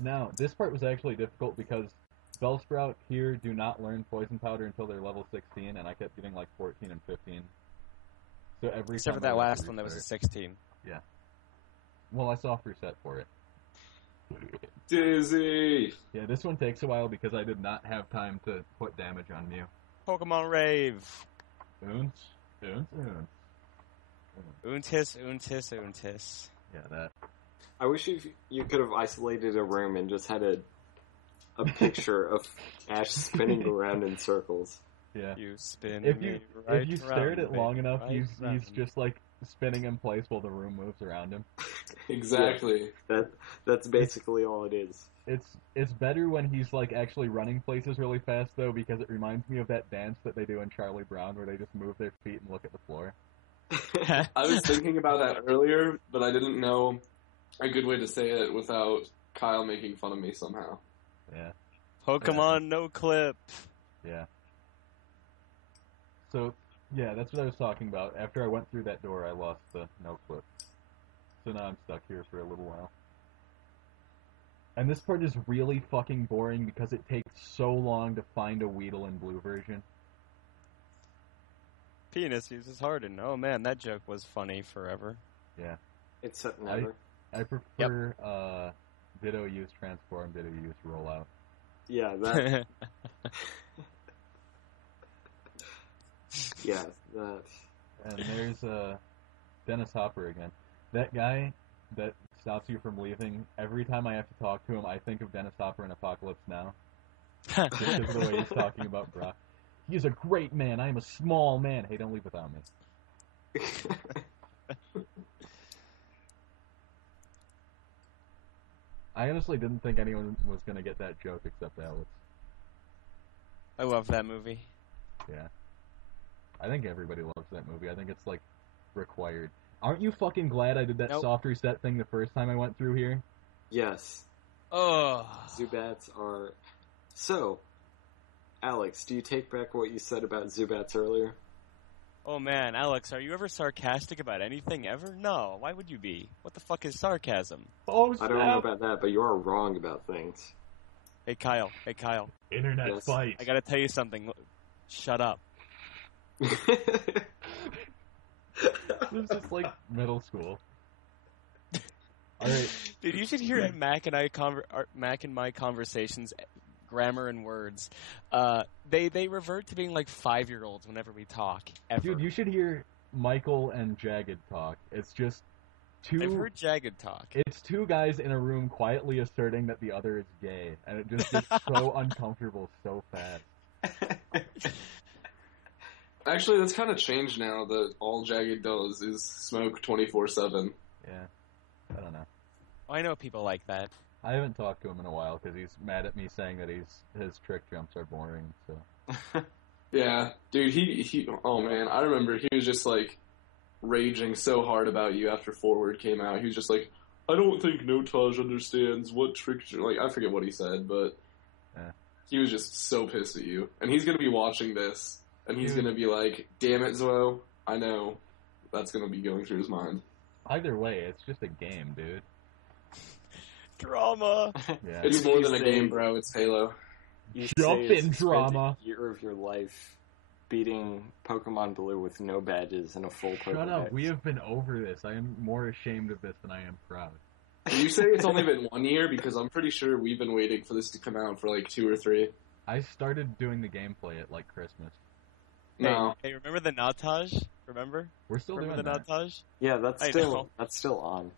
Now, this part was actually difficult because Bellsprout here do not learn Poison Powder until they're level 16, and I kept getting like 14 and 15. So every Except time for I that went last to one that was a restart- 16. Yeah. Well, I saw free set for it. Dizzy! Yeah, this one takes a while because I did not have time to put damage on Mew. Pokemon Rave. Oons. Untis. Yeah, that. I wish you could have isolated a room and just had a picture of Ash spinning around in circles. Yeah. You spin If me you right stare at it round, long baby, enough, right he's round. just like spinning in place while the room moves around him. Exactly. That's basically all it is. It's better when he's like actually running places really fast though, because it reminds me of that dance that they do in Charlie Brown where they just move their feet and look at the floor. I was thinking about that earlier, but I didn't know a good way to say it without Kyle making fun of me somehow. Yeah. Pokemon no clip. Yeah. So, yeah, that's what I was talking about. After I went through that door, I lost the no clip. So now I'm stuck here for a little while. And this part is really fucking boring because it takes so long to find a Weedle in blue version. Penis uses harden. Oh man, that joke was funny forever. Yeah. Except never. I prefer Ditto use transform, Ditto use rollout. Yeah, that. Yeah, that. And there's Dennis Hopper again. That guy that stops you from leaving, every time I have to talk to him, I think of Dennis Hopper in Apocalypse Now. Just because of the way he's talking about Brock. He is a great man. I am a small man. Hey, don't leave without me. I honestly didn't think anyone was going to get that joke except Alex. I love that movie. Yeah. I think everybody loves that movie. I think it's, like, required. Aren't you fucking glad I did that soft reset thing the first time I went through here? Yes. Oh. Zubats are... So, Alex, do you take back what you said about Zubats earlier? Oh man, Alex, are you ever sarcastic about anything ever? No, why would you be? What the fuck is sarcasm? Oh, I don't know about that, but you are wrong about things. Hey Kyle. Internet fight. I gotta tell you something. Shut up. This is like middle school. Alright. Dude, you should hear Mac and my conversations, grammar and words. They revert to being like 5-year-olds whenever we talk. Ever. Dude, you should hear Michael and Jagged talk. It's just two... I've heard Jagged talk. It's two guys in a room quietly asserting that the other is gay, and it just gets so uncomfortable so fast. Actually, that's kind of changed now that all Jagged does is smoke 24/7. Yeah. I don't know. I know people like that. I haven't talked to him in a while because he's mad at me saying that his trick jumps are boring, so... Yeah, dude, he oh man, I remember he was just like raging so hard about you after Forward came out. He was just like, I don't think Notage understands what tricks you're like. I forget what he said, but he was just so pissed at you. And he's gonna be watching this, and he's gonna be like, damn it, Zo, I know. That's gonna be going through his mind. Either way, it's just a game, dude. Drama! Yeah. It's more than a game, bro. It's Halo. You Jump say in you spent drama. A year of your life beating Pokemon Blue with no badges and a full Pokedex. Shut up, we have been over this. I am more ashamed of this than I am proud. Did you say it's only been 1 year? Because I'm pretty sure we've been waiting for this to come out for like 2 or 3. I started doing the gameplay at, like, Christmas. No. Hey, remember the Nautage? Remember? We're still Remember doing the that. Nautage? Yeah, I know. that's still on.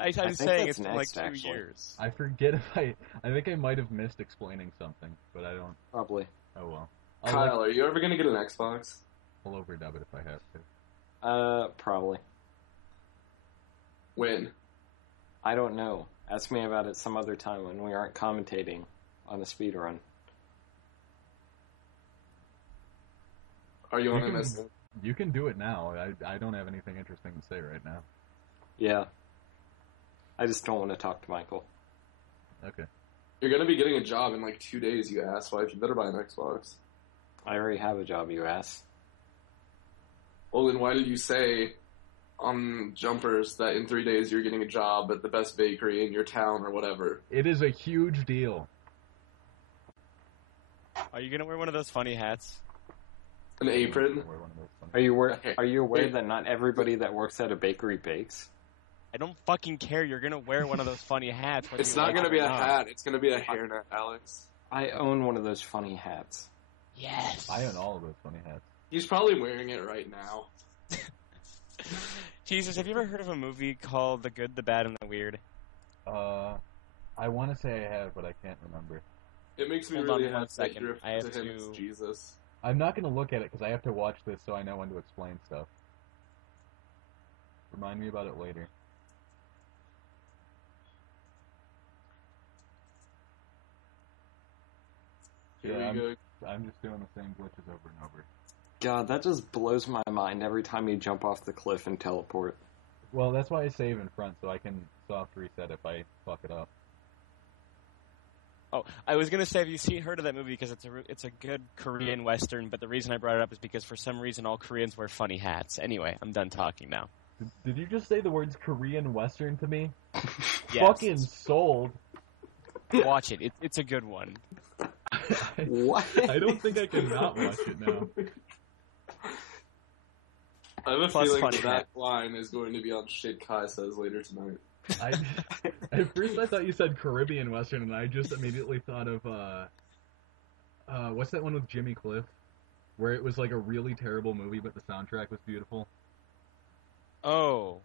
I'm think saying that's it's been next, like 2 actually. years. I forget if I think I might have missed explaining something, but I don't. Probably. Oh well. Kyle, are you ever gonna get an Xbox? I'll overdub it if I have to. Probably. When? I don't know. Ask me about it some other time when we aren't commentating on a speedrun. Are you on MS? You can do it now. I don't have anything interesting to say right now. Yeah. I just don't want to talk to Michael. Okay. You're gonna be getting a job in like 2 days, you asswipe. You better buy an Xbox. I already have a job, you ass. Well, then why did you say on Jumpers that in 3 days you're getting a job at the best bakery in your town or whatever? It is a huge deal. Are you gonna wear one of those funny hats? An apron? Are you Okay. aware Wait. that not everybody that works at a bakery bakes? I don't fucking care. You're gonna wear one of those funny hats. whether It's you not like gonna it be or a not. hat. It's gonna be a hairnet, Alex. I own one of those funny hats. Yes. I own all of those funny hats. He's probably wearing it right now. Jesus, have you ever heard of a movie called The Good, the Bad, and the Weird? I want to say I have, but I can't remember. It makes me Hold really on one happy that second. you're I have to him as to- Jesus. I'm not going to look at it because I have to watch this so I know when to explain stuff. Remind me about it later. Here Yeah, we go. I'm just doing the same glitches over and over. God, that just blows my mind every time you jump off the cliff and teleport. Well, that's why I save in front, so I can soft reset if I fuck it up. Oh, I was gonna say, have you heard of that movie? Because it's a good Korean Western, but the reason I brought it up is because for some reason all Koreans wear funny hats. Anyway, I'm done talking now. Did you just say the words Korean Western to me? Yes. Fucking sold. Watch it. It's a good one. What? I don't think I can not watch it now. I have a Plus feeling funny that line is going to be on Shit Kai Says later tonight. At first I thought you said Caribbean Western, and I just immediately thought of, what's that one with Jimmy Cliff? Where it was like a really terrible movie, but the soundtrack was beautiful. Oh,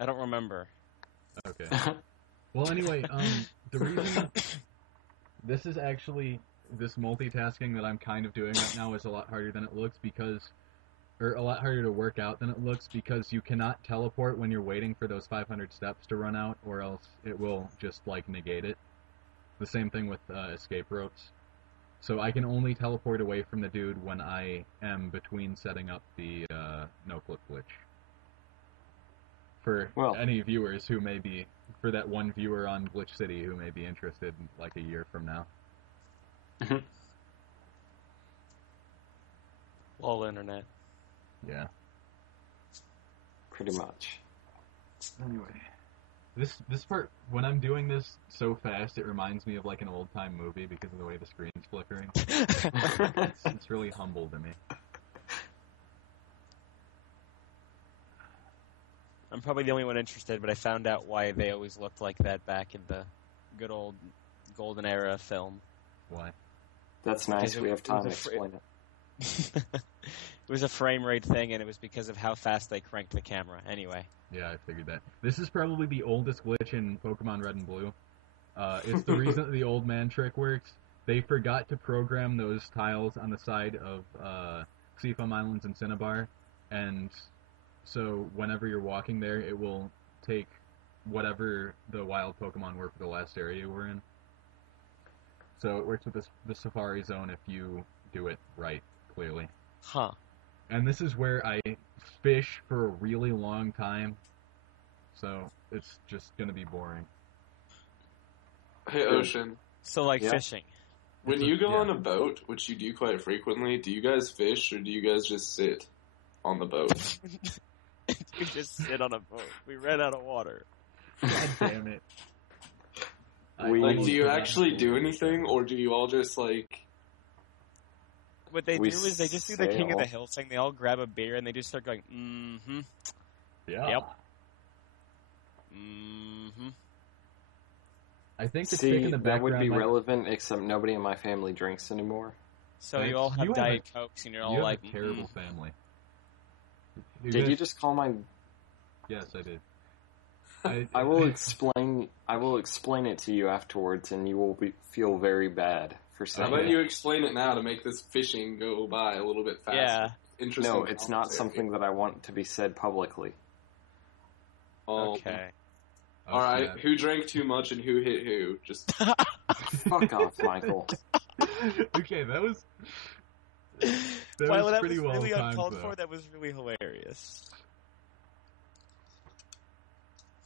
I don't remember. Okay. Well, anyway, the reason this multitasking that I'm kind of doing right now is a lot harder than it looks or a lot harder to work out than it looks because you cannot teleport when you're waiting for those 500 steps to run out, or else it will just, like, negate it. The same thing with escape ropes. So I can only teleport away from the dude when I am between setting up the no-clip glitch. For any viewers who may be, for that one viewer on Glitch City who may be interested like a year from now. Lol, internet. Yeah. Pretty much. Anyway. This part, when I'm doing this so fast, it reminds me of like an old-time movie because of the way the screen's flickering. It's really humble to me. I'm probably the only one interested, but I found out why they always looked like that back in the good old golden era film. Why? That's nice. We have time to explain it. It was a frame rate thing, and it was because of how fast they cranked the camera. Anyway. Yeah, I figured that. This is probably the oldest glitch in Pokemon Red and Blue. It's the reason that the old man trick works. They forgot to program those tiles on the side of Xepham Islands and Cinnabar, and so whenever you're walking there, it will take whatever the wild Pokemon were for the last area we're in. So it works with the Safari Zone if you do it right, clearly. Huh. And this is where I fish for a really long time, so it's just going to be boring. Hey, Ocean. So, like fishing. When you go on a boat, which you do quite frequently, do you guys fish or do you guys just sit on the boat? We just sit on a boat. We ran out of water. God damn it. Do you actually do anything, or do you all just, like... What they do is they just do the King of the Hill thing. They all grab a beer, and they just start going, mm-hmm. Yeah. Yep. Mm-hmm. I think the chick in the background... that would be relevant, except nobody in my family drinks anymore. So you all have Diet Cokes, and you're all like... You have a terrible family. Did you just call my... Yes, I did. I will explain it to you afterwards, and you will feel very bad for saying How about you explain it now to make this fishing go by a little bit faster? Yeah. Interesting. No, it's not something that I want to be said publicly. Okay. Alright, who drank too much and who hit who? Just... Fuck off, Michael. Okay, that was While that pretty was well really timed, uncalled though. for, that was really hilarious.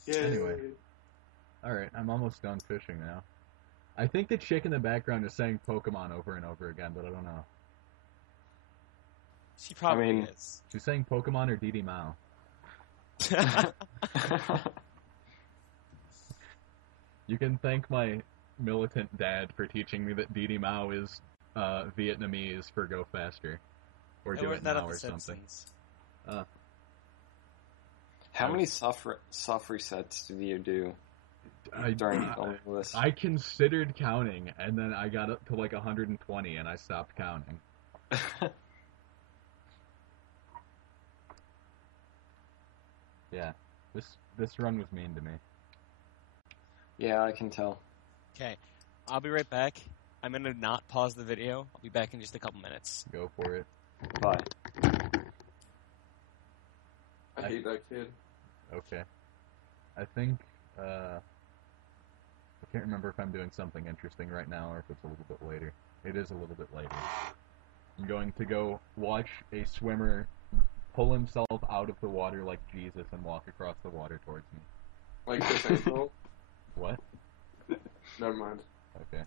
Yeah. Anyway. Alright, I'm almost done fishing now. I think the chick in the background is saying Pokemon over and over again, but I don't know. She probably is. She's saying Pokemon or DD Mao. You can thank my militant dad for teaching me that DD Mao is Vietnamese for go faster. Or do it now or something. How many soft resets did you do during all of this? I considered counting, and then I got up to like 120, and I stopped counting. Yeah, this run was mean to me. Yeah, I can tell. Okay, I'll be right back. I'm gonna not pause the video. I'll be back in just a couple minutes. Go for it. Bye. I hate that kid. Okay. I think, I can't remember if I'm doing something interesting right now or if it's a little bit later. It is a little bit later. I'm going to go watch a swimmer pull himself out of the water like Jesus and walk across the water towards me. Like Chris Angel? What? Never mind. Okay.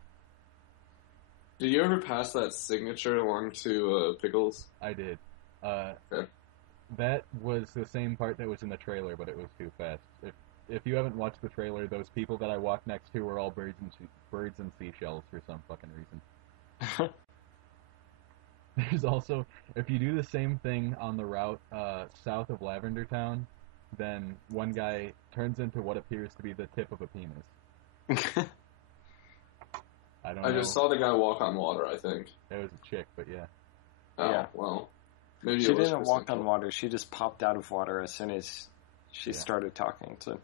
Did you ever pass that signature along to Pickles? I did. Okay. that was the same part that was in the trailer, but it was too fast. If you haven't watched the trailer, those people that I walked next to were all birds and seashells for some fucking reason. There's also, if you do the same thing on the route south of Lavender Town, then one guy turns into what appears to be the tip of a penis. I don't know. I just saw the guy walk on water, I think. It was a chick, but yeah. Oh, Yeah. well. Maybe She it was didn't for walk some- on water. She just popped out of water as soon as she started talking to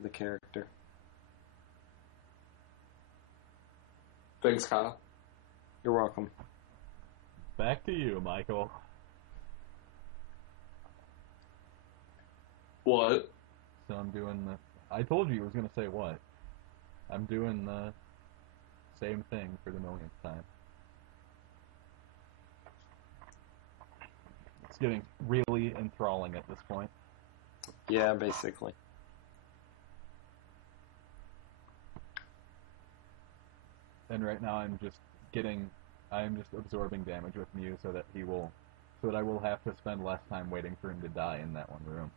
the character. Thanks, Kyle. You're welcome. Back to you, Michael. What? So I'm doing the... I told you I was going to say what. I'm doing the same thing for the millionth time. It's getting really enthralling at this point. Yeah, basically. And right now I'm just absorbing damage with Mew so that I will have to spend less time waiting for him to die in that one room.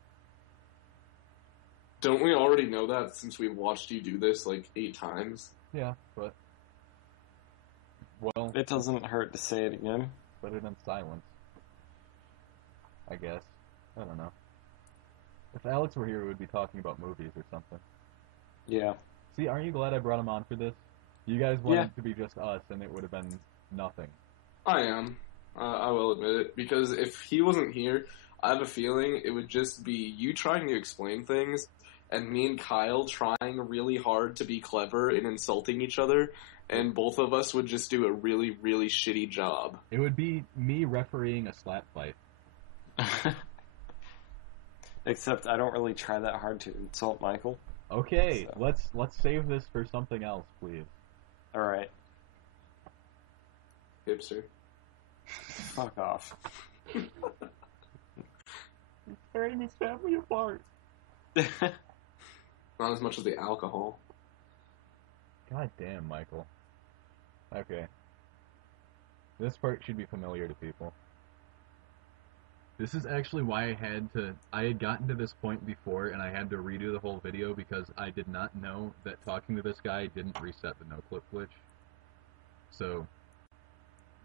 Don't we already know that since we've watched you do this like 8 times? Yeah, but... Well... It doesn't hurt to say it again. Put it in silence. I guess. I don't know. If Alex were here, we would be talking about movies or something. Yeah. See, aren't you glad I brought him on for this? You guys wanted it to be just us, and it would have been nothing. I am. I will admit it. Because if he wasn't here, I have a feeling it would just be you trying to explain things, and me and Kyle trying really hard to be clever and insulting each other, and both of us would just do a really, really shitty job. It would be me refereeing a slap fight. Except I don't really try that hard to insult Michael. Okay, So. let's save this for something else, please. Alright. Hipster. Fuck off. He's tearing his family apart. Not as much as the alcohol. God damn, Michael. Okay. This part should be familiar to people. This is actually why I had gotten to this point before and I had to redo the whole video because I did not know that talking to this guy didn't reset the no-clip glitch. So,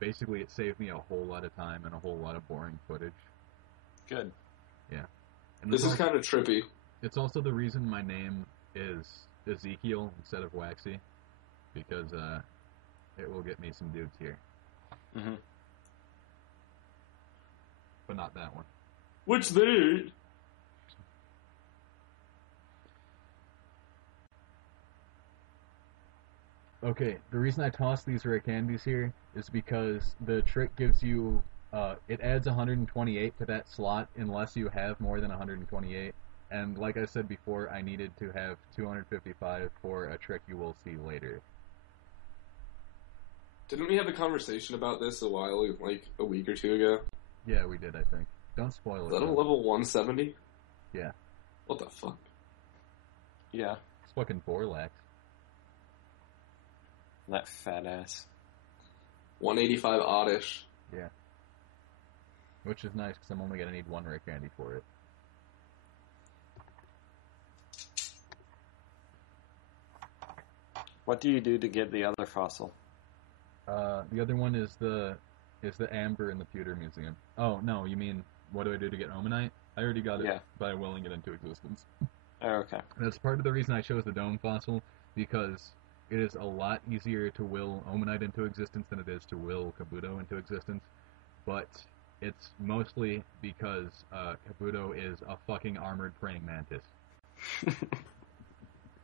basically it saved me a whole lot of time and a whole lot of boring footage. Good. Yeah. And This is kind of trippy. It's also the reason my name is Ezekiel instead of Waxy, because it will get me some dudes here. Mm-hmm. But not that one. Which they? Okay, the reason I toss these rare candies here is because the trick gives you, it adds 128 to that slot unless you have more than 128. And like I said before, I needed to have 255 for a trick you will see later. Didn't we have a conversation about this a while, like a week or two ago? Yeah, we did, I think. Don't spoil Is it. that a though. level 170? Yeah. What the fuck? Yeah. It's fucking 4 lakhs. That fat ass. 185 oddish. Yeah. Which is nice, because I'm only going to need 1 rare candy for it. What do you do to get the other fossil? The other one is the amber in the pewter museum. Oh, no, you mean, what do I do to get Omanite? I already got it by willing it into existence. Oh, okay. That's part of the reason I chose the dome fossil, because it is a lot easier to will Omanite into existence than it is to will Kabuto into existence, but it's mostly because Kabuto is a fucking armored praying mantis.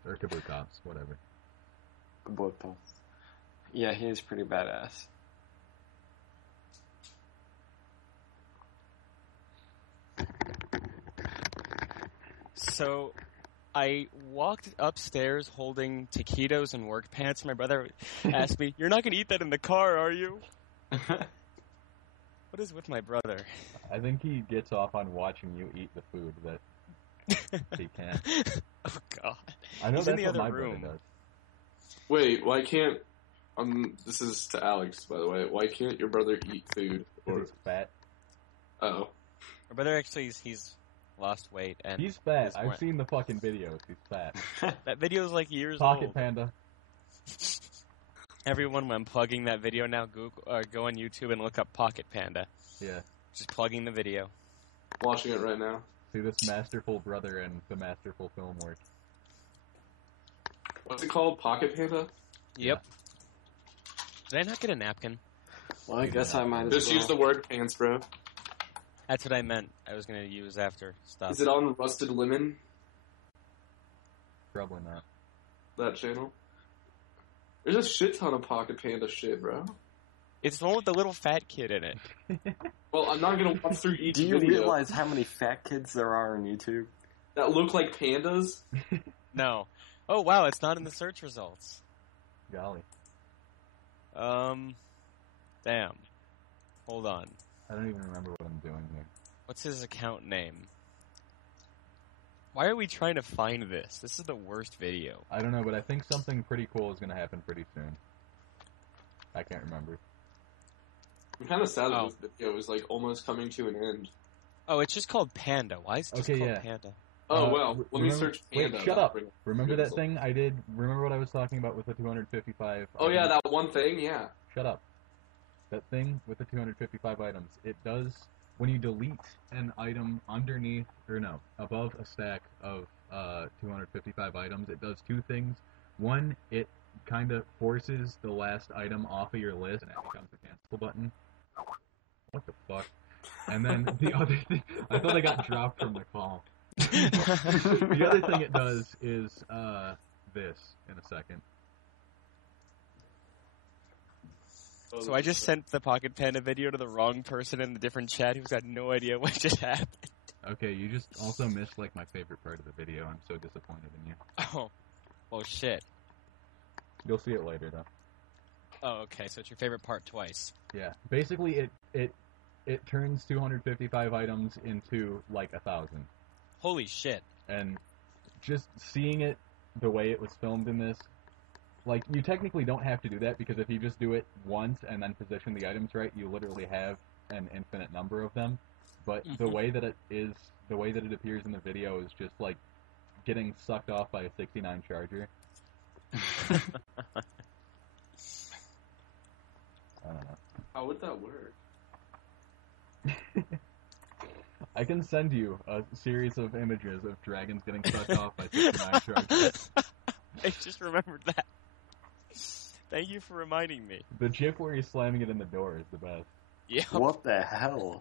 Or Kabutops, whatever. Kabuto. Yeah, he is pretty badass. So, I walked upstairs holding taquitos and work pants. My brother asked me, "You're not going to eat that in the car, are you?" What is with my brother? I think he gets off on watching you eat the food that he can. Oh, God. I know He's that's in the what other my room. brother does. Wait, why can't... this is to Alex, by the way. Why can't your brother eat food? Because Or he's fat. oh, My brother actually, he's lost weight. And He's fat. is I've more- seen the fucking videos. He's fat. That video is like years Pocket old. Panda. Everyone, when plugging that video now, go on YouTube and look up Pocket Panda. Yeah. Just plugging the video. Watching it right now. See this masterful brother and the masterful film work. What's it called? Pocket Panda? Yep. Did I not get a napkin? Well, I guess I might as Just well. use the word pants, bro. That's what I meant. I was going to use after stuff. Is it on Rusted Lemon, Probably not. that channel? There's a shit ton of Pocket Panda shit, bro. It's the one with the little fat kid in it. Well, I'm not gonna watch through each Do you video realize how many fat kids there are on YouTube? that look like pandas. No. Oh, wow, it's not in the search results. Golly. Damn. Hold on. I don't even remember what I'm doing here. What's his account name? Why are we trying to find this? This is the worst video. I don't know, but I think something pretty cool is going to happen pretty soon. I can't remember. I'm kind of sad that Oh. this video is like almost coming to an end. Oh, it's just called Panda. Why is it just Okay, called yeah. Panda? Oh well, let me remember- search Panda. Wait, shut That'll up. bring Remember good that results. thing I did? Remember what I was talking about with the 255? Oh yeah, items? that one thing. Yeah. Shut up. That thing with the 255 items, it does, when you delete an item underneath, or no, above a stack of 255 items, it does two things. One, it kind of forces the last item off of your list, and it becomes a cancel button. What the fuck? And then the other thing, I thought I got dropped from the call. The other thing it does is this, in a second. So I just sent the Pocket Panda video to the wrong person in the different chat who's got no idea what just happened. Okay, you just also missed, like, my favorite part of the video. I'm so disappointed in you. Oh. Oh, shit. You'll see it later, though. Oh, okay, so it's your favorite part twice. Yeah. Basically, it turns 255 items into, like, 1,000. Holy shit. And just seeing it the way it was filmed in this, like, you technically don't have to do that, because if you just do it once and then position the items right, you literally have an infinite number of them. But the way that it appears in the video is just, like, getting sucked off by a 69 Charger. I don't know. How would that work? I can send you a series of images of dragons getting sucked off by 69 Chargers. I just remembered that. Thank you for reminding me. The gif where he's slamming it in the door is the best. Yeah. What the hell?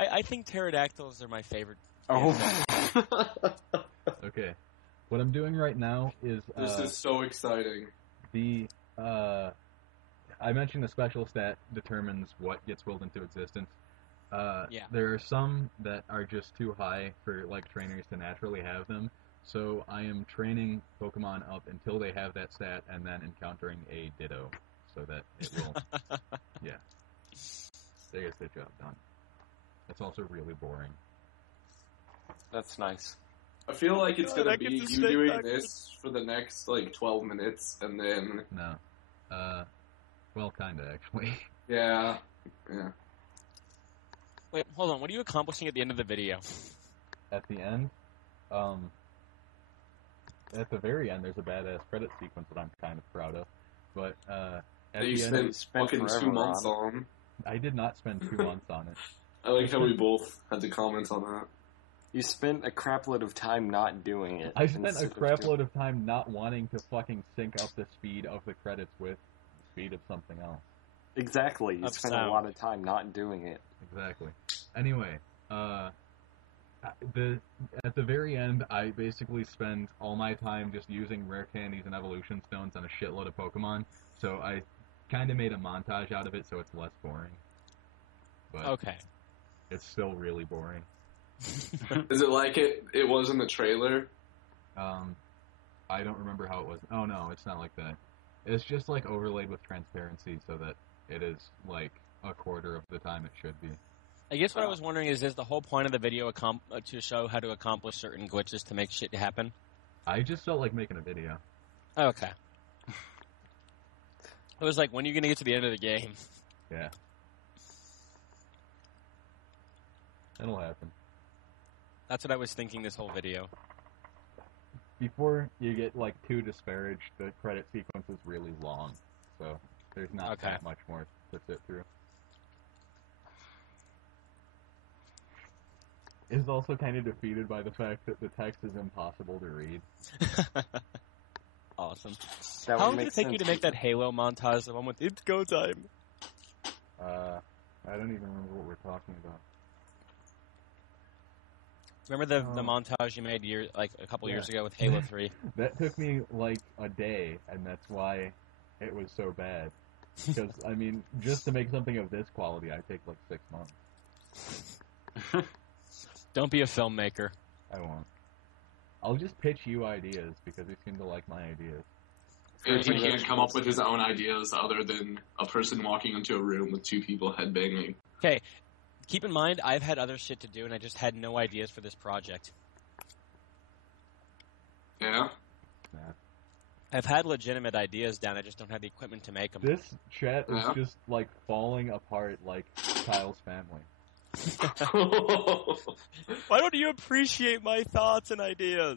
I think pterodactyls are my favorite. Oh. Okay. What I'm doing right now is, This is so exciting. I mentioned the special stat determines what gets willed into existence. Yeah. There are some that are just too high for, like, trainers to naturally have them, so I am training Pokemon up until they have that stat and then encountering a Ditto, so that it will, yeah. They get the job done. It's also really boring. That's nice. I feel like it's God, gonna I be get to you stay doing back. this for the next like 12 minutes, and then No. Well, kinda, actually. yeah. Wait, hold on. What are you accomplishing at the end of the video? At the end, at the very end, there's a badass credit sequence that I'm kind of proud of. But at That you the end, spent fucking forever 2 months on. on. I did not spend 2 months on it. I like how we both had to comment on that. You spent a crapload of time not doing it. I spent a instead of crap doing- load of time not wanting to fucking sync up the speed of the credits with the speed of something else. Exactly. You Of spent sound. a lot of time not doing it. Exactly. Anyway, at the very end, I basically spend all my time just using rare candies and evolution stones on a shitload of Pokemon. So I kind of made a montage out of it, so it's less boring. But Okay. it's still really boring. Is it like it was in the trailer? I don't remember how it was. Oh no, it's not like that. It's just like overlaid with transparency so that it is like a quarter of the time it should be. I guess what I was wondering is the whole point of the video to show how to accomplish certain glitches to make shit happen? I just felt like making a video. Oh, okay. It was like, when are you going to get to the end of the game? Yeah. It'll happen. That's what I was thinking this whole video. Before you get, like, too disparaged, the credit sequence is really long, so there's not Okay. that much more to sit through. Is also kind of defeated by the fact that the text is impossible to read. Awesome. That How would long did make it take you to sense. make that Halo montage, the one with "It's go time"? I don't even remember what we're talking about. Remember the montage you made a couple years ago with Halo 3? That took me, like, a day, and that's why it was so bad. Because, I mean, just to make something of this quality, I take, like, 6 months. Don't be a filmmaker. I won't. I'll just pitch you ideas, because you seem to like my ideas. And he can't come up with his own ideas other than a person walking into a room with two people headbanging. Okay, keep in mind, I've had other shit to do, and I just had no ideas for this project. Yeah? Nah. I've had legitimate ideas down, I just don't have the equipment to make them. This chat is Yeah. just, like, falling apart like Kyle's family. Why don't you appreciate my thoughts and ideas?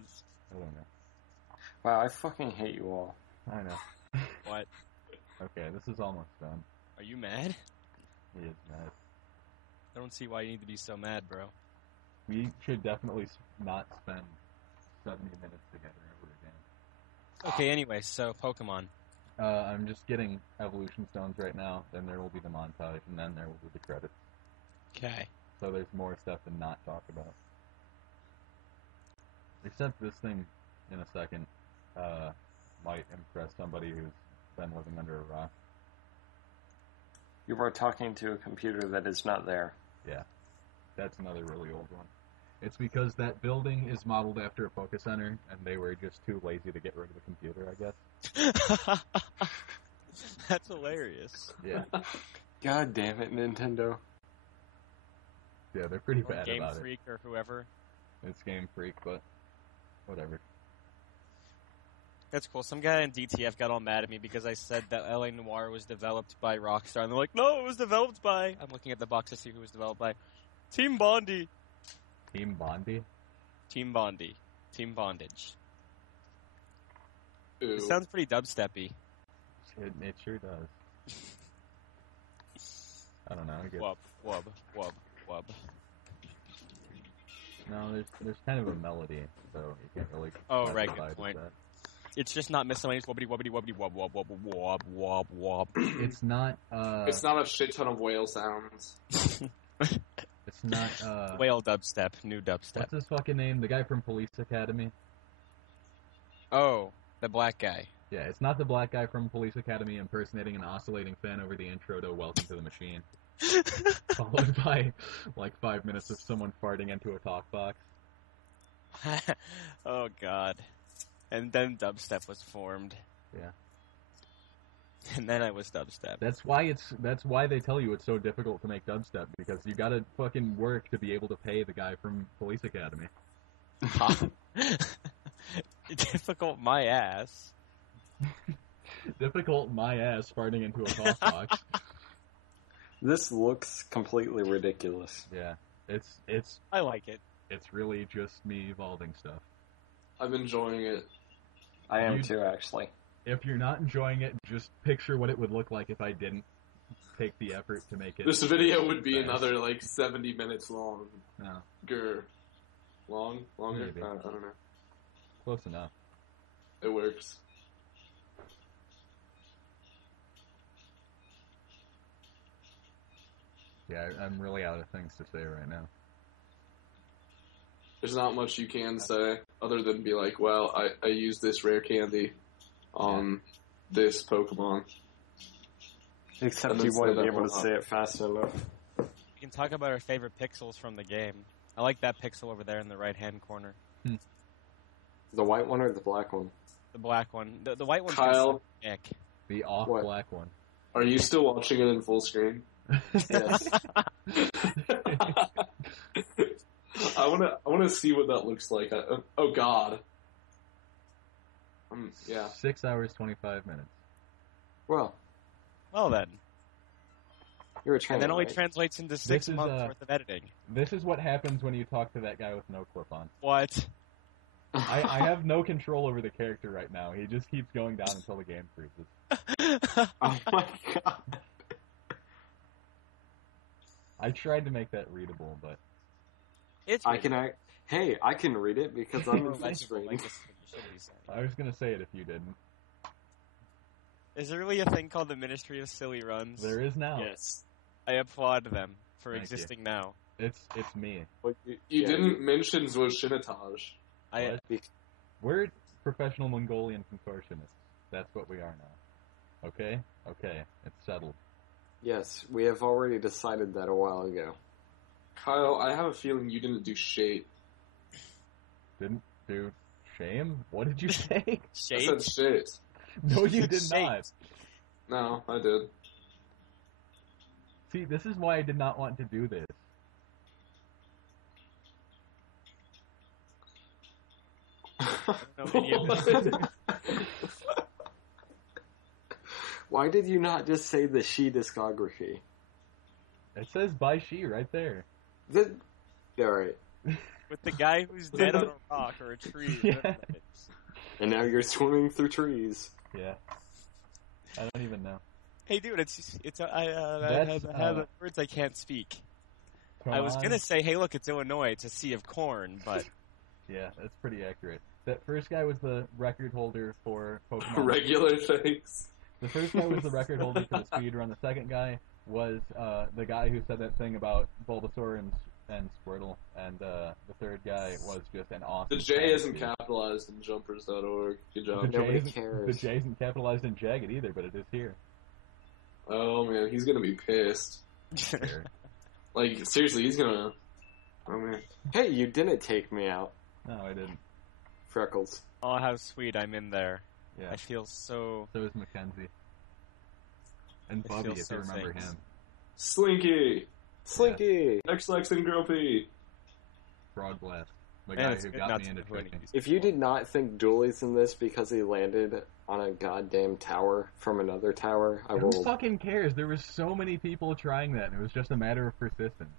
I don't know. Wow, I fucking hate you all. I know. What? Okay, this is almost done. Are you mad? He is mad. I don't see why you need to be so mad, bro. We should definitely not spend 70 minutes together ever again. Okay, anyway, so Pokemon. I'm just getting evolution stones right now, then there will be the montage, and then there will be the credits. Okay. So there's more stuff to not talk about. Except this thing, in a second, might impress somebody who's been living under a rock. You are talking to a computer that is not there. Yeah, that's another really old one. It's because that building is modeled after a Poké Center, and they were just too lazy to get rid of the computer, I guess. That's hilarious. Yeah. God damn it, Nintendo. Yeah, they're pretty Or bad Game about Freak or whoever. it. It's Game Freak, but whatever. That's cool. Some guy in DTF got all mad at me because I said that LA Noire was developed by Rockstar, and they're like, no, it was developed by... I'm looking at the box to see who it was developed by. Team Bondi. Team Bondi? Team Bondi. Team Bondage. Ooh. It sounds pretty dubsteppy. It sure does. I don't know, I guess. Wub, wub, wub, wub. No, there's kind of a melody, so you can't really... Oh, classify right, it good as point. that. It's just not miscellaneous wobbity wobbity wobbity wob wob wob wob wob wob. It's not, It's not a shit ton of whale sounds. It's not, Whale dubstep, new dubstep. What's his fucking name? The guy from Police Academy? Oh, the black guy. Yeah, it's not the black guy from Police Academy impersonating an oscillating fan over the intro to Welcome to the Machine. Followed by, like, 5 minutes of someone farting into a talk box. Oh god. And then dubstep was formed. Yeah. And then I was dubstep. That's why they tell you it's so difficult to make dubstep, because you gotta fucking work to be able to pay the guy from Police Academy. Difficult my ass. Difficult my ass farting into a talk box. This looks completely ridiculous. Yeah. It's I like it. really just me evolving stuff. I'm enjoying it. I am too, actually. If you're not enjoying it, just picture what it would look like if I didn't take the effort to make it. This video would be fast. another, like, 70 minutes long. No, Longer? Maybe. I don't know. close enough. It works. Yeah, I'm really out of things to say right now. There's not much you can say other than be like, well, I used this rare candy on this Pokemon. Except And you then won't say be that able to whole say it fast enough. We can talk about our favorite pixels from the game. I like that pixel over there in the right-hand corner. The white one or the black one? The black one. The white one's Kyle, ick. The off What? black one. are you still watching it in full screen? Yes. I wanna see what that looks like. Oh God. Yeah. 6 hours, 25 minutes. Well, Well then. You're a trainer, And then only right? translates into 6 This is, months worth of editing. This is what happens when you talk to that guy with no clip on. What? I have no control over the character right now. He just keeps going down until the game freezes. Oh my god. I tried to make that readable, but It's I can read it because I'm in full legible, screen. like this is what you should be saying. I was gonna say it if you didn't. Is there really a thing called the Ministry of Silly Runs? There is now. Yes. I applaud them for Thank existing now. It's me. But You didn't mention Zwoshinataj. I What? We're professional Mongolian contortionists. That's what we are now. Okay? Okay. It's settled. Yes, we have already decided that a while ago. Kyle, I have a feeling you didn't do shape. Didn't do shame? What did you say? I shaped. said shit. No, you did Shaped. not. No, I did. See, this is why I did not want to do this. know any of this. Why did you not just say the She discography? It says by she right there. Alright. With the guy who's dead on a rock or a tree. Yeah. And now you're swimming through trees. Yeah. I don't even know. Hey, dude, I That's, have words I can't speak. Come I was on. gonna say, hey, look, it's Illinois. It's a sea of corn, but Yeah, that's pretty accurate. That first guy was the record holder for Pokemon. Regular things. The first guy was the record holder for the speed run. The second guy was the guy who said that thing about Bulbasaur and Squirtle. And the third guy was just an awesome... The J isn't fan. capitalized in jumpers.org. Good The job. J Nobody isn't- cares. The J isn't capitalized in Jagged either, but it is here. Oh man, he's gonna be pissed. Here. Like, seriously, he's gonna... Oh man. Hey, you didn't take me out, No, I didn't. Freckles. oh, how sweet! I'm in there. Yeah. I feel so. So is Mackenzie. And I Bubby, feel if so you remember thanks. him. Slinky! Slinky! X-Lex and Gropey! Frog Blast. The Man, guy it's who good got not me to into know any of tricking. these If you people. did not think Dooley's in this because he landed on a goddamn tower from another tower, I Who will fucking cares? There was so many people trying that, and it was just a matter of persistence.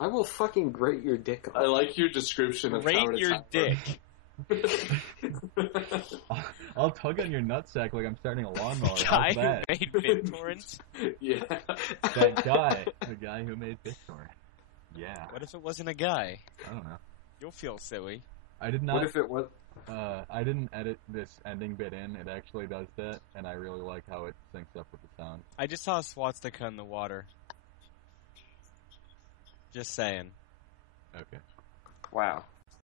fucking grate your dick I off. like your description of Rate Tower to your Tower. dick. I'll tug on your nutsack like I'm starting a lawnmower. Guy How's who that? made BitTorrent. Yeah. That guy. The guy who made BitTorrent. Yeah. What if it wasn't a guy? I don't know. You'll feel silly. I did What not... if it was... I didn't edit this ending bit in. It actually does that, and I really like how it syncs up with the sound. I just saw a swastika in the water. Just saying. Okay. Wow.